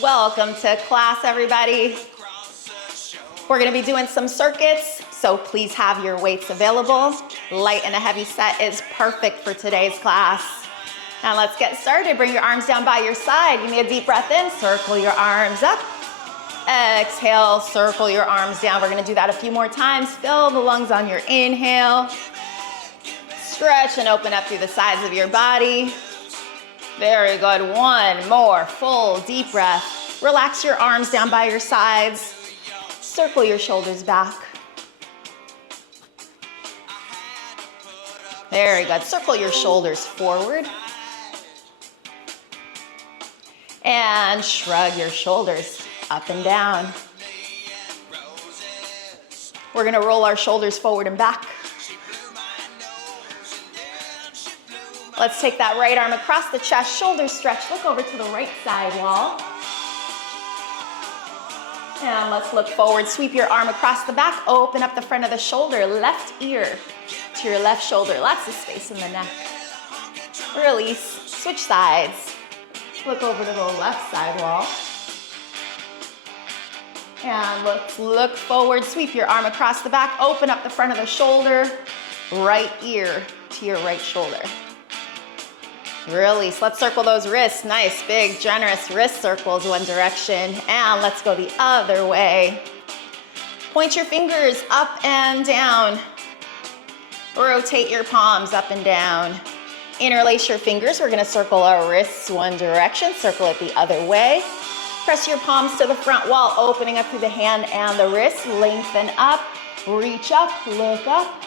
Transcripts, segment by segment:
Welcome to class, everybody. We're gonna be doing some circuits, so please have your weights available. Light and a heavy set is perfect for today's class. Now let's get started. Bring your arms down by your side. Give me a deep breath in, circle your arms up. Exhale, circle your arms down. We're gonna do that a few more times. Fill the lungs on your inhale. Stretch and open up through the sides of your body. Very good. One more full deep breath. Relax your arms down by your sides. Circle your shoulders back. Very good. Circle your shoulders forward. And shrug your shoulders up and down. We're gonna roll our shoulders forward and back. Let's take that right arm across the chest, shoulders stretch. Look over to the right side wall. And let's look forward, sweep your arm across the back, open up the front of the shoulder, left ear to your left shoulder. Lots of space in the neck. Release, switch sides. Look over to the left side wall. And let's look forward, sweep your arm across the back, open up the front of the shoulder, right ear to your right shoulder. Release, let's circle those wrists. Nice, big, generous wrist circles one direction. And let's go the other way. Point your fingers up and down. Rotate your palms up and down. Interlace your fingers. We're gonna circle our wrists one direction, circle it the other way. Press your palms to the front wall, opening up through the hand and the wrist. Lengthen up, reach up, look up.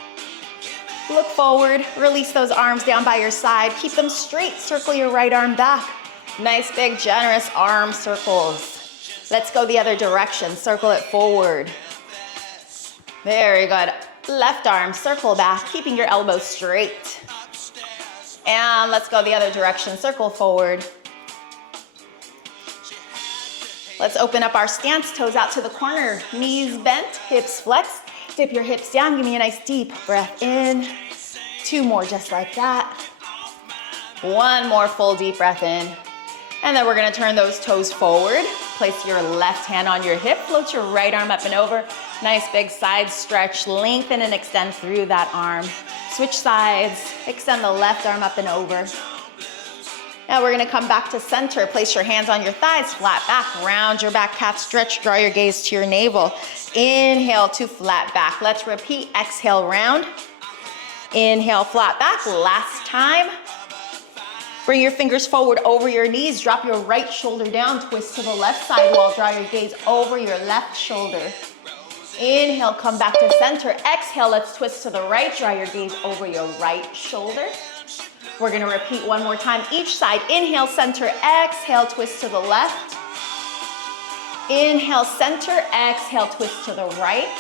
Look forward, release those arms down by your side. Keep them straight, circle your right arm back. Nice, big, generous arm circles. Let's go the other direction, circle it forward. Very good. Left arm, circle back, keeping your elbows straight. And let's go the other direction, circle forward. Let's open up our stance, toes out to the corner, knees bent, hips flexed. Dip your hips down, give me a nice deep breath in. Two more just like that. One more full deep breath in. And then we're gonna turn those toes forward. Place your left hand on your hip, float your right arm up and over. Nice big side stretch, lengthen and extend through that arm. Switch sides, extend the left arm up and over. Now we're gonna come back to center. Place your hands on your thighs, flat back, round your back calf, stretch, draw your gaze to your navel. Inhale to flat back. Let's repeat, exhale, round. Inhale, flat back, last time. Bring your fingers forward over your knees, drop your right shoulder down, twist to the left side wall, draw your gaze over your left shoulder. Inhale, come back to center. Exhale, let's twist to the right, draw your gaze over your right shoulder. We're gonna repeat one more time each side. Inhale, center, exhale, twist to the left. Inhale, center, exhale, twist to the right.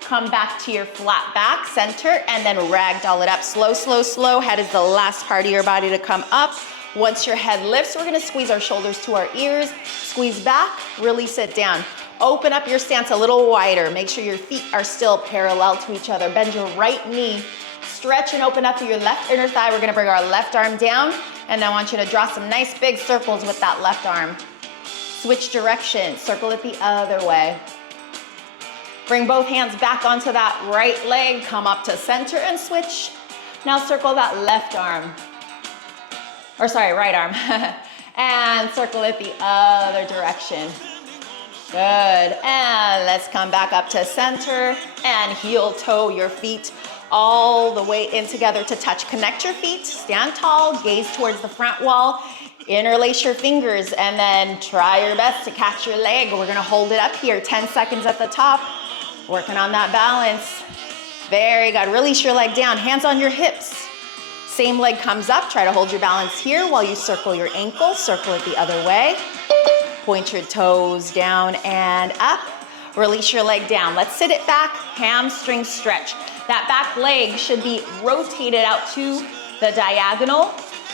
Come back to your flat back, center, and then ragdoll it up. Slow, slow, slow. Head is the last part of your body to come up. Once your head lifts, we're gonna squeeze our shoulders to our ears. Squeeze back, release it down. Open up your stance a little wider. Make sure your feet are still parallel to each other. Bend your right knee. Stretch and open up through your left inner thigh. We're gonna bring our left arm down, and I want you to draw some nice big circles with that left arm. Switch direction, circle it the other way. Bring both hands back onto that right leg, come up to center and switch. Now circle that left arm, or sorry, right arm, and circle it the other direction. Good, and let's come back up to center and heel toe your feet all the way in together to touch. Connect your feet, stand tall, gaze towards the front wall, interlace your fingers, and then try your best to catch your leg. We're gonna hold it up here, 10 seconds at the top. Working on that balance. Very good, release your leg down, hands on your hips. Same leg comes up, try to hold your balance here while you circle your ankle, circle it the other way. Point your toes down and up. Release your leg down. Let's sit it back, hamstring stretch. That back leg should be rotated out to the diagonal,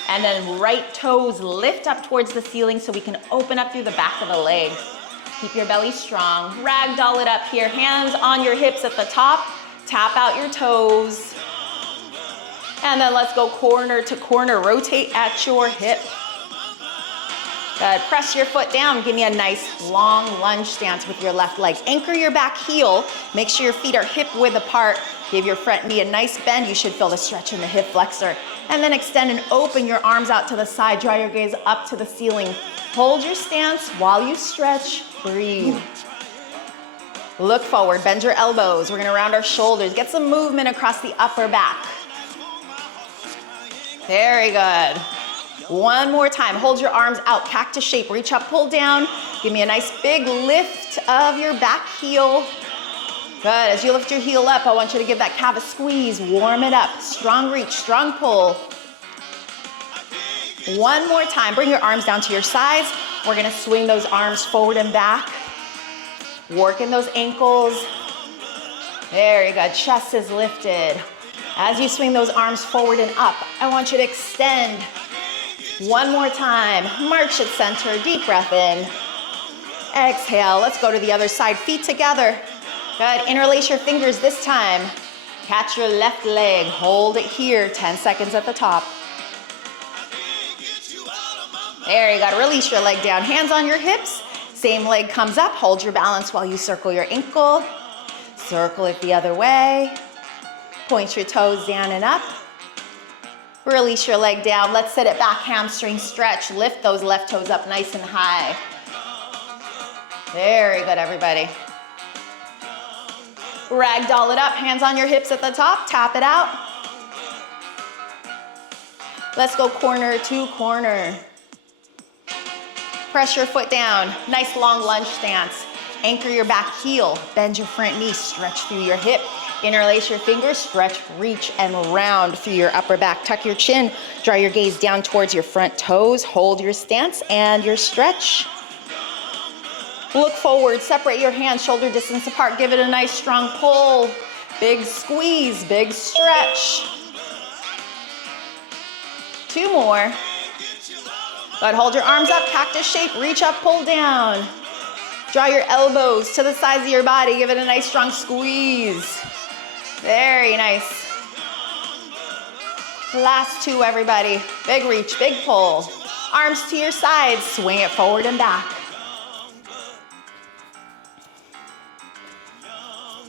and then right toes lift up towards the ceiling so we can open up through the back of the leg. Keep your belly strong. Ragdoll it up here. Hands on your hips at the top. Tap out your toes. And then let's go corner to corner. Rotate at your hip. Good, press your foot down. Give me a nice long lunge stance with your left leg. Anchor your back heel. Make sure your feet are hip width apart. Give your front knee a nice bend. You should feel the stretch in the hip flexor. And then extend and open your arms out to the side. Draw your gaze up to the ceiling. Hold your stance while you stretch. Breathe. Look forward, bend your elbows. We're gonna round our shoulders. Get some movement across the upper back. Very good. One more time, hold your arms out, cactus shape. Reach up, pull down. Give me a nice big lift of your back heel. Good, as you lift your heel up, I want you to give that calf a squeeze. Warm it up, strong reach, strong pull. One more time, bring your arms down to your sides. We're gonna swing those arms forward and back. Working those ankles. Very good, chest is lifted. As you swing those arms forward and up, I want you to extend. One more time, march at center, deep breath in. Exhale, let's go to the other side, feet together. Good, interlace your fingers this time. Catch your left leg, hold it here, 10 seconds at the top. There you go, release your leg down, hands on your hips. Same leg comes up, hold your balance while you circle your ankle. Circle it the other way. Point your toes down and up. Release your leg down. Let's sit it back, hamstring stretch. Lift those left toes up nice and high. Very good, everybody. Ragdoll it up, hands on your hips at the top, tap it out. Let's go corner to corner. Press your foot down, nice long lunge stance. Anchor your back heel, bend your front knee, stretch through your hip. Interlace your fingers, stretch, reach, and round through your upper back. Tuck your chin, draw your gaze down towards your front toes. Hold your stance and your stretch. Look forward, separate your hands shoulder distance apart. Give it a nice strong pull. Big squeeze, big stretch. Two more. Good, hold your arms up, cactus shape, reach up, pull down. Draw your elbows to the sides of your body. Give it a nice strong squeeze. Very nice. Last two, everybody. Big reach, big pull. Arms to your sides, swing it forward and back.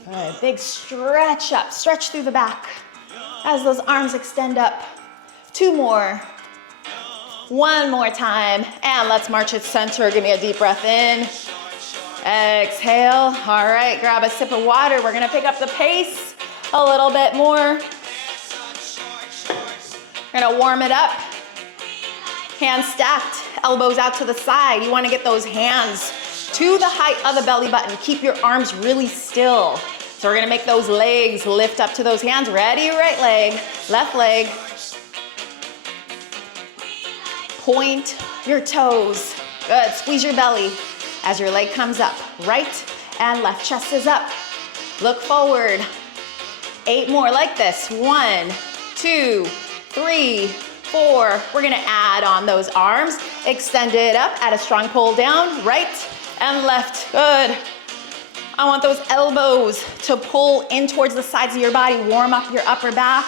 Good, big stretch up, stretch through the back as those arms extend up. Two more. One more time, and let's march at center. Give me a deep breath in. Exhale. All right, grab a sip of water. We're gonna pick up the pace a little bit more. We're gonna warm it up. Hands stacked, elbows out to the side. You wanna get those hands to the height of the belly button. Keep your arms really still. So we're gonna make those legs lift up to those hands. Ready, right leg, left leg. Point your toes. Good, squeeze your belly as your leg comes up. Right and left, chest is up. Look forward. 8 more like this. 1, 2, 3, 4. We're gonna add on those arms. Extend it up, add a strong pull down, right and left. Good. I want those elbows to pull in towards the sides of your body. Warm up your upper back.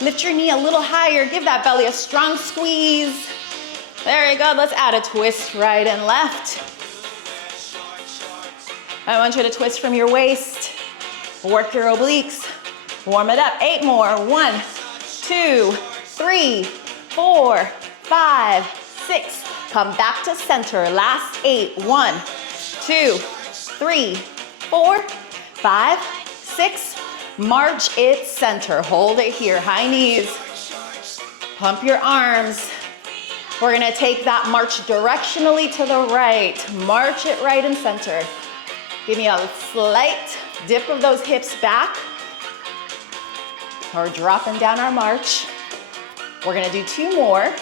Lift your knee a little higher. Give that belly a strong squeeze. Very good. Let's add a twist right and left. I want you to twist from your waist. Work your obliques. Warm it up. 8 more. 1, 2, 3, 4, 5, 6. Come back to center. Last 8. 1, 2, 3, 4, 5, 6. March it center. Hold it here. High knees. Pump your arms. We're gonna take that march directionally to the right. March it right and center. Give me a slight dip of those hips back. We're dropping down our march. We're gonna do 2 more.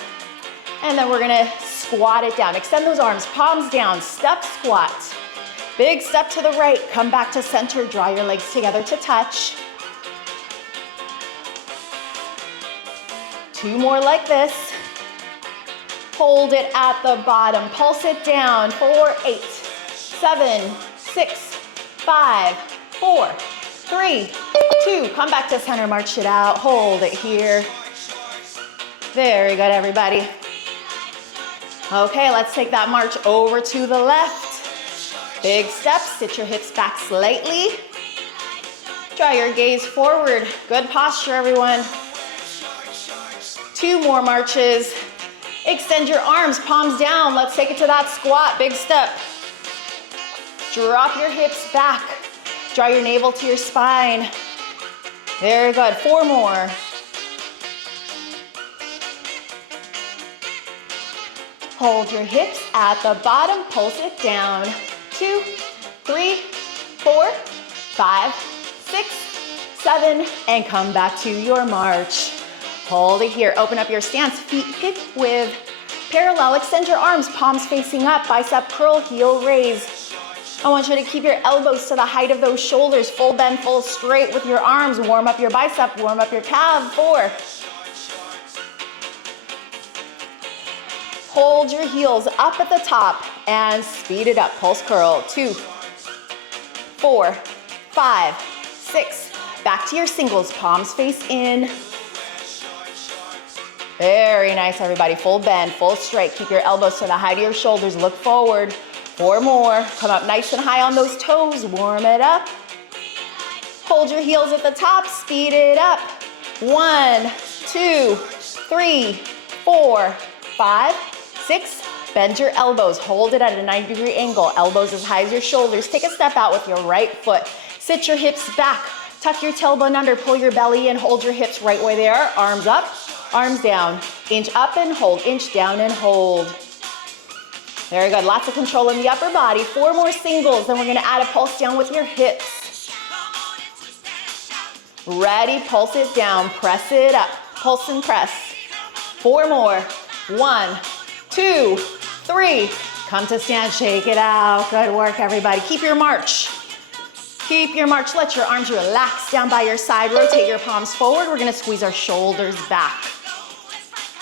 And then we're gonna squat it down. Extend those arms, palms down, step squat. Big step to the right, come back to center, draw your legs together to touch. 2 more like this. Hold it at the bottom, pulse it down. 4, 8, 7, 6, 5, 4, 3, 2. Come back to center, march it out. Hold it here. Very good, everybody. Okay, let's take that march over to the left. Big step, sit your hips back slightly. Draw your gaze forward. Good posture, everyone. 2 more marches. Extend your arms, palms down. Let's take it to that squat, big step. Drop your hips back. Draw your navel to your spine. Very good, 4 more. Hold your hips at the bottom, pulse it down. 2, 3, 4, 5, 6, 7, and come back to your march. Hold it here, open up your stance, feet hip width, parallel, extend your arms, palms facing up, bicep curl, heel raise. I want you to keep your elbows to the height of those shoulders, full bend, full straight with your arms, warm up your bicep, warm up your calf, 4. Hold your heels up at the top and speed it up. Pulse curl. 2, 4, 5, 6. Back to your singles. Palms face in. Very nice, everybody. Full bend, full straight. Keep your elbows to the height of your shoulders. Look forward. 4 more. Come up nice and high on those toes. Warm it up. Hold your heels at the top. Speed it up. 1, 2, 3, 4, 5, 6, bend your elbows, hold it at a 90-degree angle, elbows as high as your shoulders. Take a step out with your right foot. Sit your hips back, tuck your tailbone under, pull your belly in, hold your hips right where they are. Arms up, arms down. Inch up and hold, inch down and hold. Very good, lots of control in the upper body. 4 more singles, then we're gonna add a pulse down with your hips. Ready, pulse it down, press it up, pulse and press. 4 more, 1, 2, 3, come to stand, shake it out. Good work, everybody. Keep your march. Keep your march. Let your arms relax down by your side. Rotate your palms forward. We're gonna squeeze our shoulders back.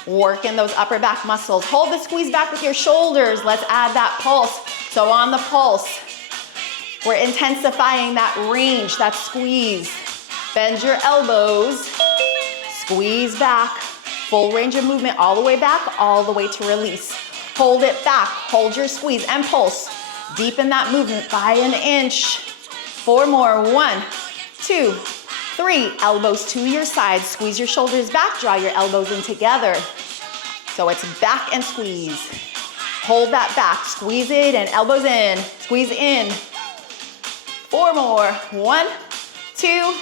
Working those upper back muscles. Hold the squeeze back with your shoulders. Let's add that pulse. So on the pulse, we're intensifying that range, that squeeze. Bend your elbows, squeeze back. Full range of movement all the way back, all the way to release. Hold it back, hold your squeeze and pulse. Deepen that movement by an inch. 4 more, 1, 2, 3. Elbows to your sides, squeeze your shoulders back, draw your elbows in together. So it's back and squeeze. Hold that back, squeeze it and elbows in, squeeze in. 4 more, 1, 2,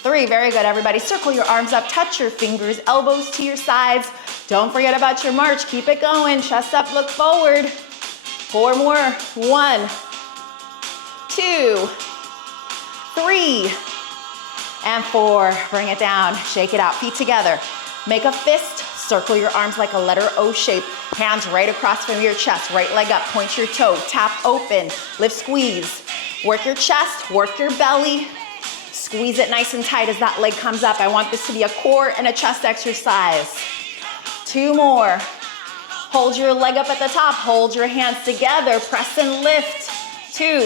3, very good, everybody. Circle your arms up, touch your fingers, elbows to your sides. Don't forget about your march, keep it going. Chest up, look forward. 4 more, 1, 2, 3, and 4. Bring it down, shake it out, feet together. Make a fist, circle your arms like a letter O shape. Hands right across from your chest, right leg up, point your toe, tap open, lift, squeeze. Work your chest, work your belly. Squeeze it nice and tight as that leg comes up. I want this to be a core and a chest exercise. 2 more. Hold your leg up at the top. Hold your hands together. Press and lift. 2,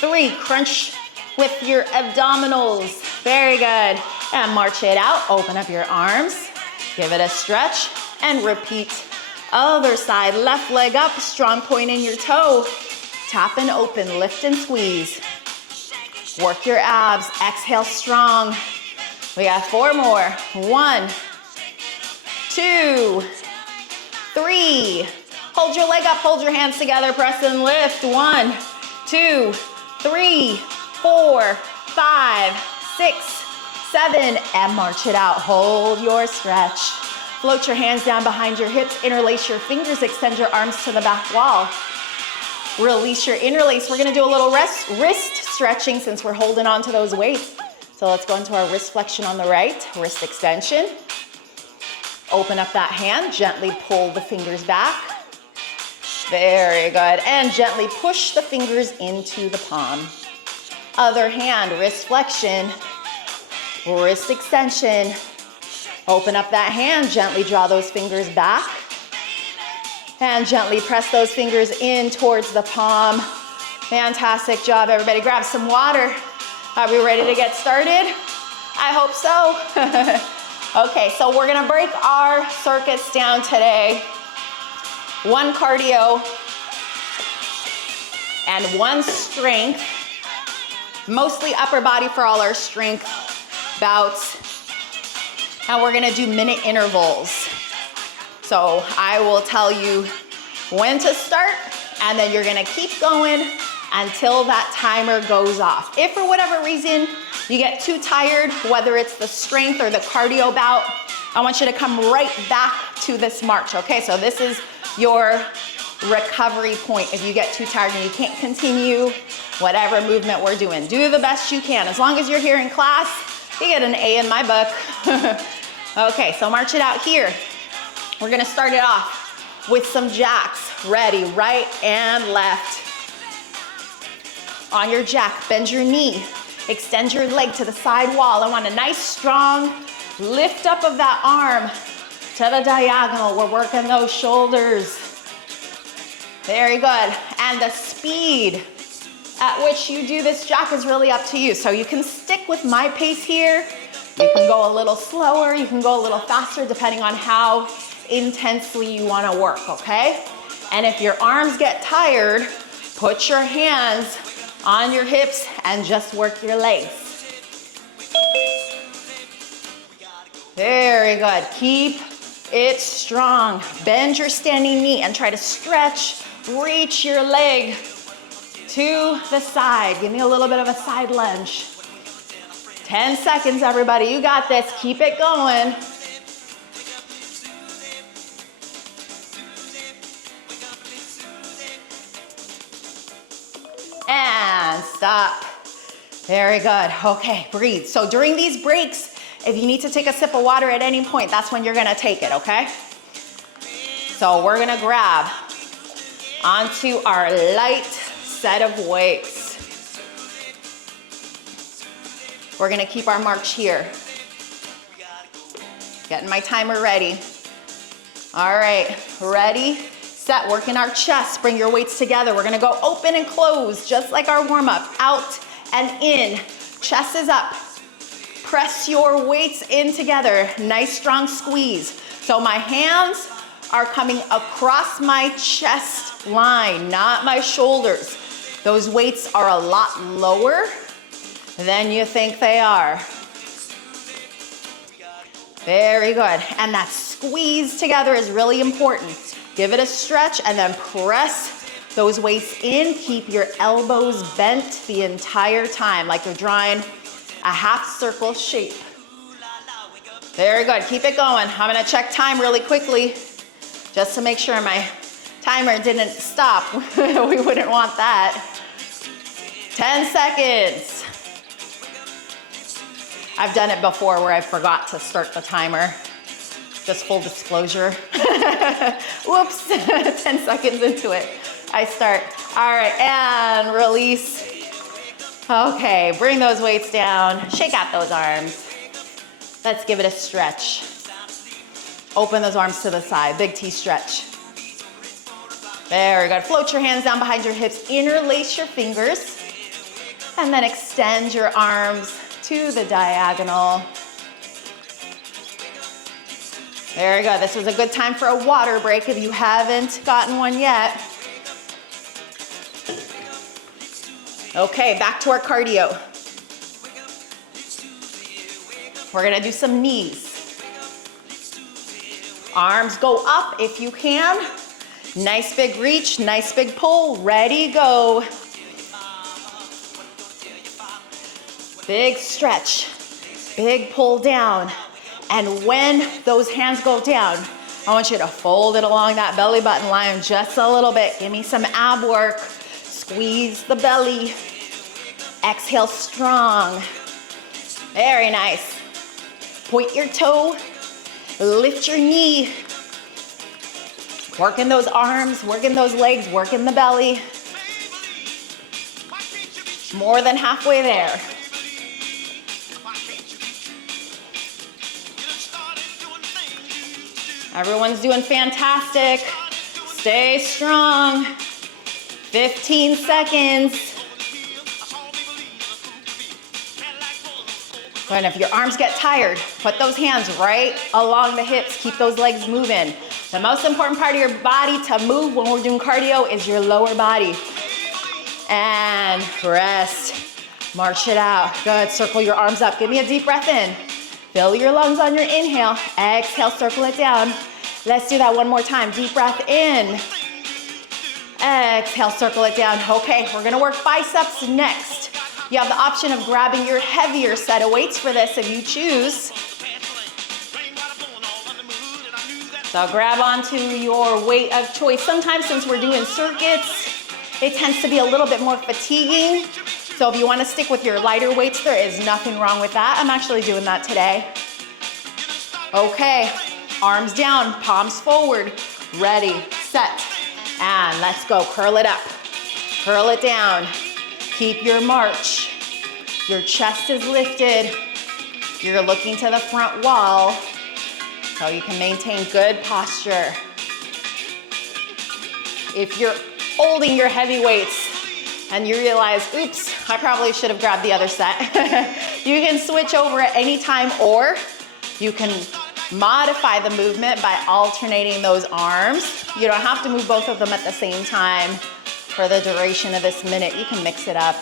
3. Crunch with your abdominals. Very good. And march it out. Open up your arms. Give it a stretch and repeat. Other side. Left leg up. Strong point in your toe. Tap and open. Lift and squeeze. Work your abs, exhale strong. We got 4 more. 1, 2, 3. Hold your leg up, hold your hands together, press and lift. 1, 2, 3, 4, 5, 6, 7, and march it out. Hold your stretch. Float your hands down behind your hips, interlace your fingers, extend your arms to the back wall. Release your interlace. We're gonna do a little wrist stretching since we're holding on to those weights. So let's go into our wrist flexion on the right, wrist extension. Open up that hand, gently pull the fingers back. Very good, and gently push the fingers into the palm. Other hand, wrist flexion, wrist extension. Open up that hand, gently draw those fingers back. And gently press those fingers in towards the palm. Fantastic job, everybody. Grab some water. Are we ready to get started? I hope so. Okay, so we're gonna break our circuits down today one cardio, and one strength. Mostly upper body for all our strength bouts. And we're gonna do minute intervals. So I will tell you when to start, and then you're gonna keep going until that timer goes off. If for whatever reason you get too tired, whether it's the strength or the cardio bout, I want you to come right back to this march, okay? So this is your recovery point. If you get too tired and you can't continue whatever movement we're doing, do the best you can. As long as you're here in class, you get an A in my book. Okay, so march it out here. We're gonna start it off with some jacks. Ready, right and left. On your jack, bend your knee, extend your leg to the side wall. I want a nice strong lift up of that arm to the diagonal. We're working those shoulders. Very good. And the speed at which you do this jack is really up to you. So you can stick with my pace here. You can go a little slower, you can go a little faster, depending on how intensely you want to work, okay? And if your arms get tired, put your hands on your hips and just work your legs. Very good. Keep it strong. Bend your standing knee and try to stretch, reach your leg to the side. Give me a little bit of a side lunge. 10 seconds, everybody. You got this. Keep it going. And stop. Very good. Okay, breathe. So during these breaks, if you need to take a sip of water at any point, that's when you're gonna take it, okay? So we're gonna grab onto our light set of weights. We're gonna keep our march here. Getting my timer ready. All right, ready, set, working our chest. Bring your weights together. We're gonna go open and close, just like our warm-up. Out and in, chest is up. Press your weights in together. Nice strong squeeze. So my hands are coming across my chest line, not my shoulders. Those weights are a lot lower than you think they are. Very good. And that squeeze together is really important. Give it a stretch and then press those weights in. Keep your elbows bent the entire time, like you're drawing a half circle shape. Very good. Keep it going. I'm gonna check time really quickly just to make sure my timer didn't stop. We wouldn't want that. 10 seconds. I've done it before where I forgot to start the timer. Just full disclosure. Whoops, 10 seconds into it, I start. All right, and release. Okay, bring those weights down. Shake out those arms. Let's give it a stretch. Open those arms to the side, big T stretch. Very good. Float your hands down behind your hips, interlace your fingers, and then extend your arms to the diagonal. Very good. This is a good time for a water break if you haven't gotten one yet. Okay, back to our cardio. We're gonna do some knees. Arms go up if you can. Nice big reach, nice big pull. Ready, go. Big stretch, big pull down. And when those hands go down, I want you to fold it along that belly button line just a little bit. Give me some ab work. Squeeze the belly. Exhale strong. Very nice. Point your toe. Lift your knee. Working those arms, working those legs, working the belly. More than halfway there. Everyone's doing fantastic. Stay strong. 15 seconds. And if your arms get tired, put those hands right along the hips. Keep those legs moving. The most important part of your body to move when we're doing cardio is your lower body. And rest. March it out. Good. Circle your arms up. Give me a deep breath in. Fill your lungs on your inhale. Exhale, circle it down. Let's do that one more time. Deep breath in. Exhale, circle it down. Okay, we're gonna work biceps next. You have the option of grabbing your heavier set of weights for this if you choose. So grab onto your weight of choice. Sometimes since we're doing circuits, it tends to be a little bit more fatiguing. So if you want to stick with your lighter weights, there is nothing wrong with that. I'm actually doing that today. Okay, arms down, palms forward, ready, set, and let's go. Curl it up, curl it down. Keep your march. Your chest is lifted. You're looking to the front wall so you can maintain good posture. If you're holding your heavy weights and you realize, oops, I probably should have grabbed the other set. You can switch over at any time, or you can modify the movement by alternating those arms. You don't have to move both of them at the same time for the duration of this minute. You can mix it up.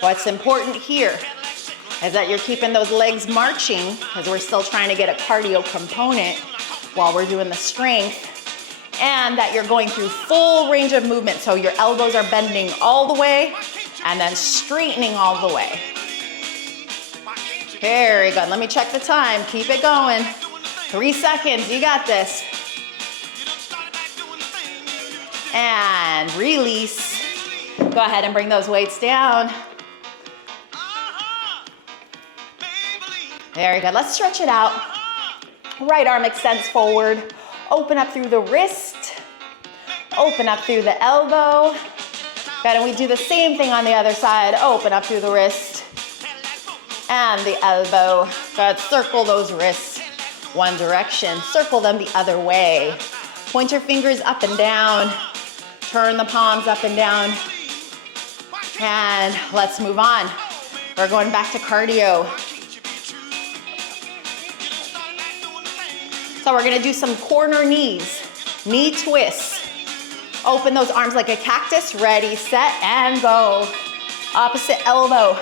What's important here is that you're keeping those legs marching, because we're still trying to get a cardio component while we're doing the strength, and that you're going through full range of movement. So your elbows are bending all the way and then straightening all the way. Very good. Let me check the time. Keep it going. 3 seconds. You got this. And release. Go ahead and bring those weights down. Very good. Let's stretch it out. Right arm extends forward. Open up through the wrist. Open up through the elbow. Good, and we do the same thing on the other side. Open up through the wrist and the elbow. Good, circle those wrists one direction. Circle them the other way. Point your fingers up and down. Turn the palms up and down. And let's move on. We're going back to cardio. So we're gonna do some corner knees, knee twists. Open those arms like a cactus, ready, set, and go. Opposite elbow,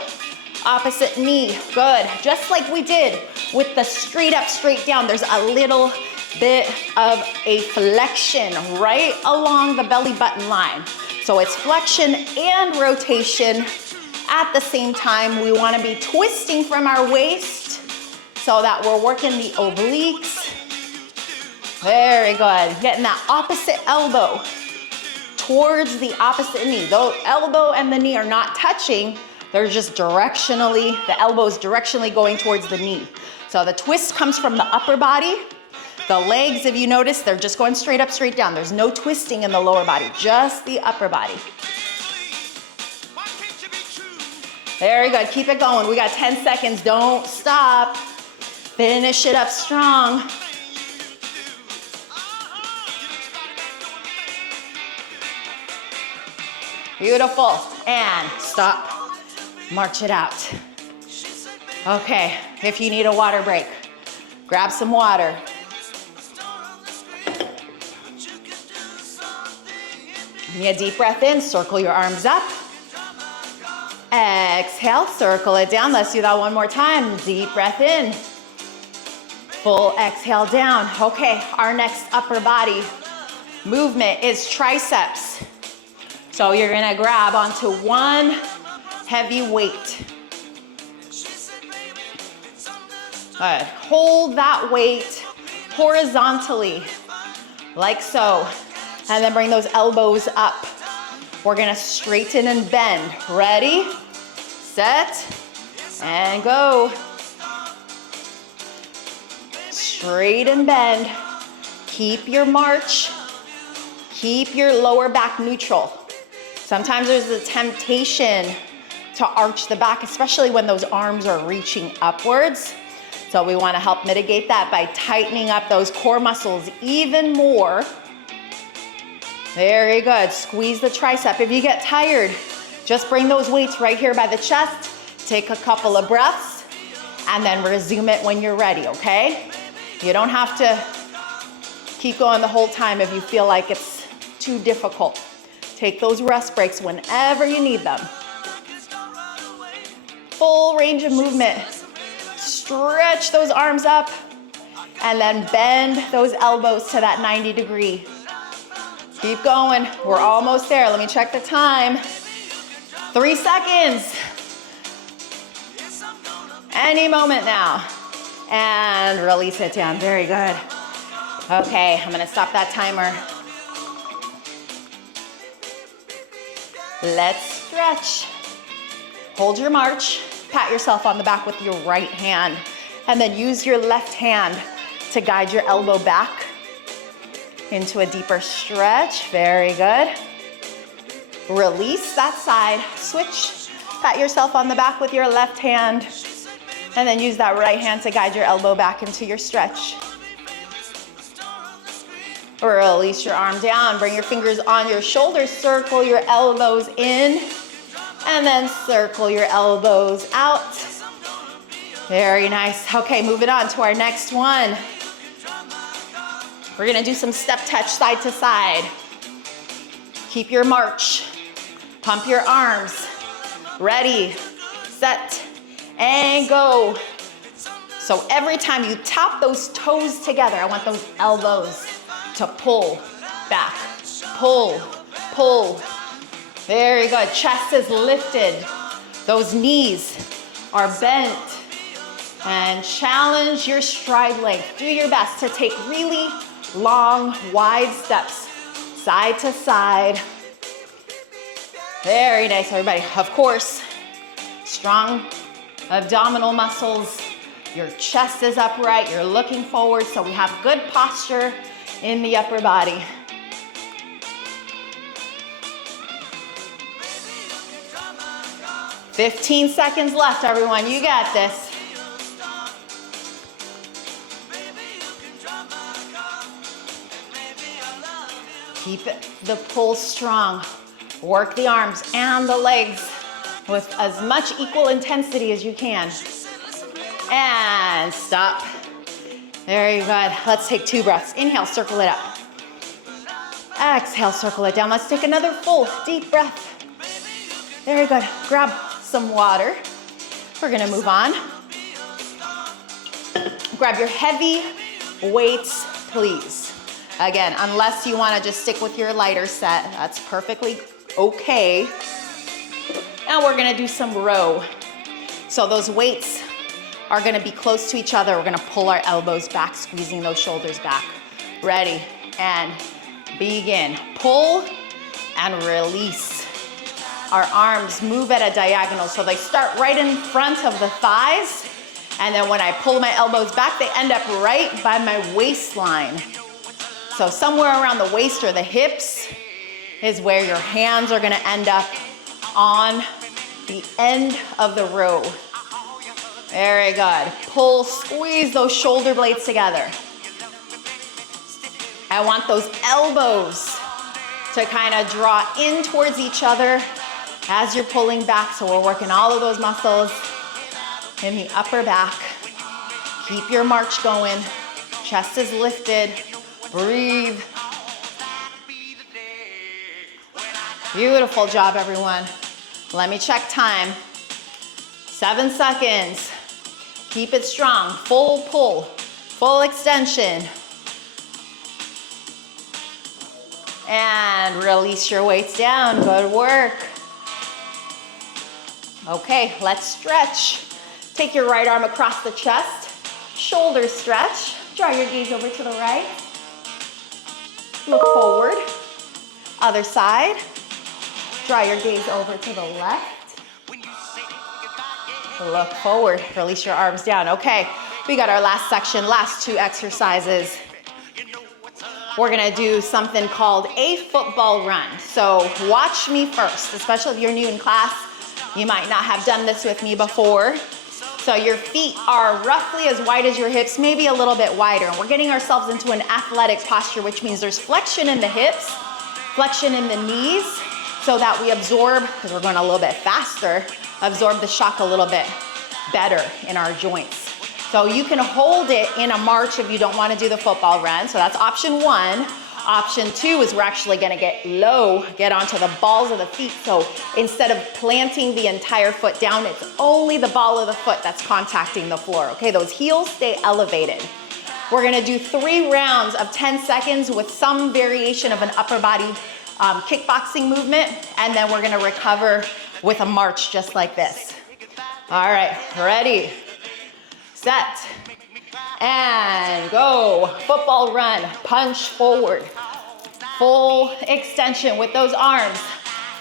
opposite knee, good. Just like we did with the straight up, straight down, there's a little bit of a flexion right along the belly button line. So it's flexion and rotation at the same time. We wanna be twisting from our waist so that we're working the obliques. Very good. Getting that opposite elbow towards the opposite knee. The elbow and the knee are not touching. They're just directionally, the elbow's directionally going towards the knee. So the twist comes from the upper body. The legs, if you notice, they're just going straight up, straight down. There's no twisting in the lower body, just the upper body. Very good. Keep it going. We got 10 seconds. Don't stop. Finish it up strong. Beautiful, and stop. March it out. Okay, if you need a water break, grab some water. Give me a deep breath in, circle your arms up. Exhale, circle it down. Let's do that one more time. Deep breath in. Full exhale down. Okay, our next upper body movement is triceps. So you're gonna grab onto one heavy weight. Good. Hold that weight horizontally, like so. And then bring those elbows up. We're gonna straighten and bend. Ready, set, and go. Straight and bend. Keep your march. Keep your lower back neutral. Sometimes there's a temptation to arch the back, especially when those arms are reaching upwards. So we want to help mitigate that by tightening up those core muscles even more. Very good. Squeeze the tricep. If you get tired, just bring those weights right here by the chest. Take a couple of breaths and then resume it when you're ready, okay? You don't have to Keep going the whole time if you feel like it's too difficult. Take those rest breaks whenever you need them. Full range of movement. Stretch those arms up and then bend those elbows to that 90 degree. Keep going. We're almost there. Let me check the time. 3 seconds. Any moment now. And release it down. Very good. Okay, I'm gonna stop that timer. Let's stretch. Hold your march. Pat yourself on the back with your right hand. And then use your left hand to guide your elbow back into a deeper stretch. Very good. Release that side. Switch. Pat yourself on the back with your left hand. And then use that right hand to guide your elbow back into your stretch. Release your arm down. Bring your fingers on your shoulders. Circle your elbows in. And then circle your elbows out. Very nice. Okay, moving on to our next one. We're gonna do some step touch side to side. Keep your march. Pump your arms. Ready, set, and go. So every time you tap those toes together, I want those elbows to pull back, pull, pull. Very good. Chest is lifted. Those knees are bent. And challenge your stride length. Do your best to take really long, wide steps, side to side. Very nice, everybody. Of course, strong abdominal muscles. Your chest is upright. You're looking forward, so we have good posture in the upper body. "15 seconds left, everyone. You got this. Keep the pull strong. Work the arms and the legs with as much equal intensity as you can. And stop. Very good. Let's take 2 breaths. Inhale, circle it up. Exhale, circle it down. Let's take another full, deep breath. Very good. Grab some water. We're gonna move on. Grab your heavy weights, please. Again, unless you wanna just stick with your lighter set, that's perfectly okay. Now we're gonna do some row. So those weights are gonna be close to each other. We're gonna pull our elbows back, squeezing those shoulders back. Ready, and begin. Pull and release. Our arms move at a diagonal, so they start right in front of the thighs, and then when I pull my elbows back, they end up right by my waistline. So somewhere around the waist or the hips is where your hands are gonna end up on the end of the row. Very good. Pull, squeeze those shoulder blades together. I want those elbows to kind of draw in towards each other as you're pulling back. So we're working all of those muscles in the upper back. Keep your march going. Chest is lifted. Breathe. Beautiful job, everyone. Let me check time. 7 seconds. Keep it strong. Full pull, full extension. And release your weights down. Good work. Okay, let's stretch. Take your right arm across the chest. Shoulder stretch. Draw your gaze over to the right. Look forward. Other side. Draw your gaze over to the left. Look forward. Release your arms down. Okay, we got our last section, last 2 exercises. We're gonna do something called a football run. So watch me first, especially if you're new in class. You might not have done this with me before. So your feet are roughly as wide as your hips, maybe a little bit wider. And we're getting ourselves into an athletic posture, which means there's flexion in the hips, flexion in the knees, so that we absorb, because we're going a little bit faster, absorb the shock a little bit better in our joints. So you can hold it in a march if you don't want to do the football run. So that's option one. Option two is we're actually going to get low, get onto the balls of the feet. So instead of planting the entire foot down, it's only the ball of the foot that's contacting the floor. Okay, those heels stay elevated. We're going to do 3 rounds of 10 seconds with some variation of an upper body kickboxing movement, and then we're going to recover with a march just like this. All right, ready, set, and go. Football run, punch forward. Full extension with those arms.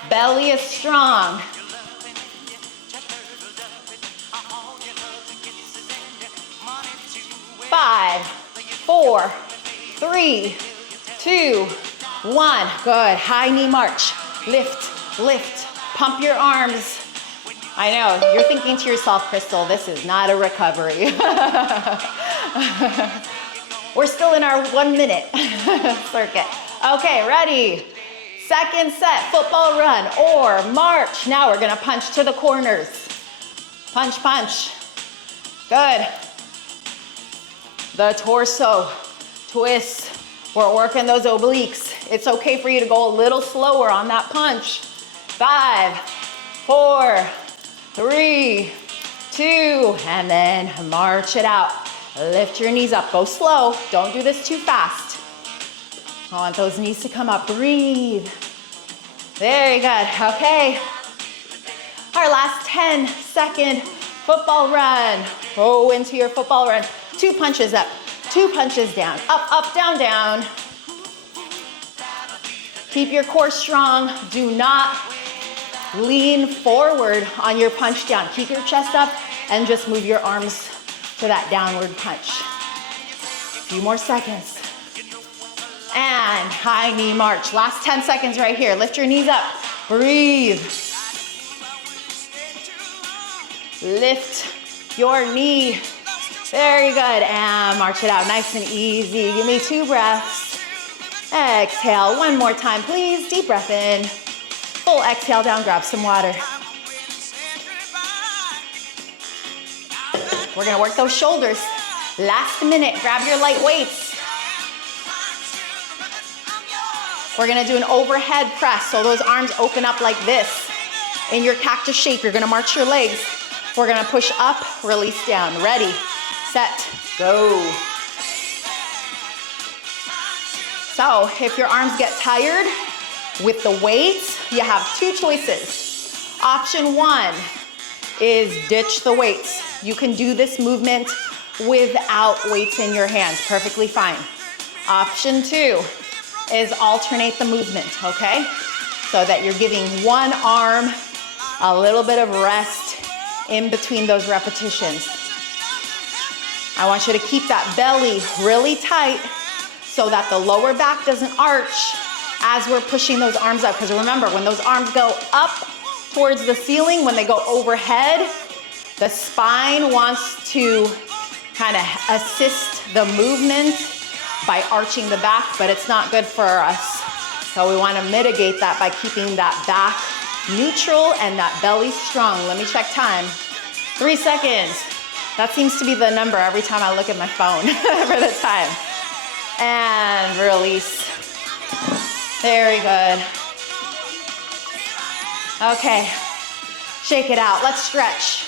Belly is strong. 5, 4, 3, 2, 1. Good. High knee march. Lift, lift. Pump your arms. I know, you're thinking to yourself, Crystal, this is not a recovery. We're still in our 1 minute circuit. Okay, ready. Second set, football run or march. Now we're gonna punch to the corners. Punch, punch. Good. The torso, twist. We're working those obliques. It's okay for you to go a little slower on that punch. 5, 4, 3, 2, and then march it out. Lift your knees up, go slow. Don't do this too fast. I want those knees to come up, breathe. Very good, okay. Our last 10-second football run. Go into your football run. 2 punches up, 2 punches down. Up, up, down, down. Keep your core strong. Do not lean forward on your punch down. Keep your chest up and just move your arms to that downward punch. A few more seconds. And high knee march. Last 10 seconds right here. Lift your knees up. Breathe. Lift your knee. Very good. And march it out nice and easy. Give me 2 breaths. Exhale. 1 more time, please. Deep breath in. Full exhale down. Grab some water. We're gonna work those shoulders. Last minute. Grab your light weights. We're gonna do an overhead press. So those arms open up like this. In your cactus shape, you're gonna march your legs. We're gonna push up, release down. Ready, set, go. So if your arms get tired with the weights, you have 2 choices. Option 1 is ditch the weights. You can do this movement without weights in your hands, perfectly fine. Option 2 is alternate the movement, okay? So that you're giving one arm a little bit of rest in between those repetitions. I want you to keep that belly really tight so that the lower back doesn't arch as we're pushing those arms up. Because remember, when those arms go up towards the ceiling, when they go overhead, the spine wants to kind of assist the movement by arching the back, but it's not good for us. So we want to mitigate that by keeping that back neutral and that belly strong. Let me check time. 3 seconds. That seems to be the number every time I look at my phone for the time. And release. Very good. Okay, shake it out. Let's stretch.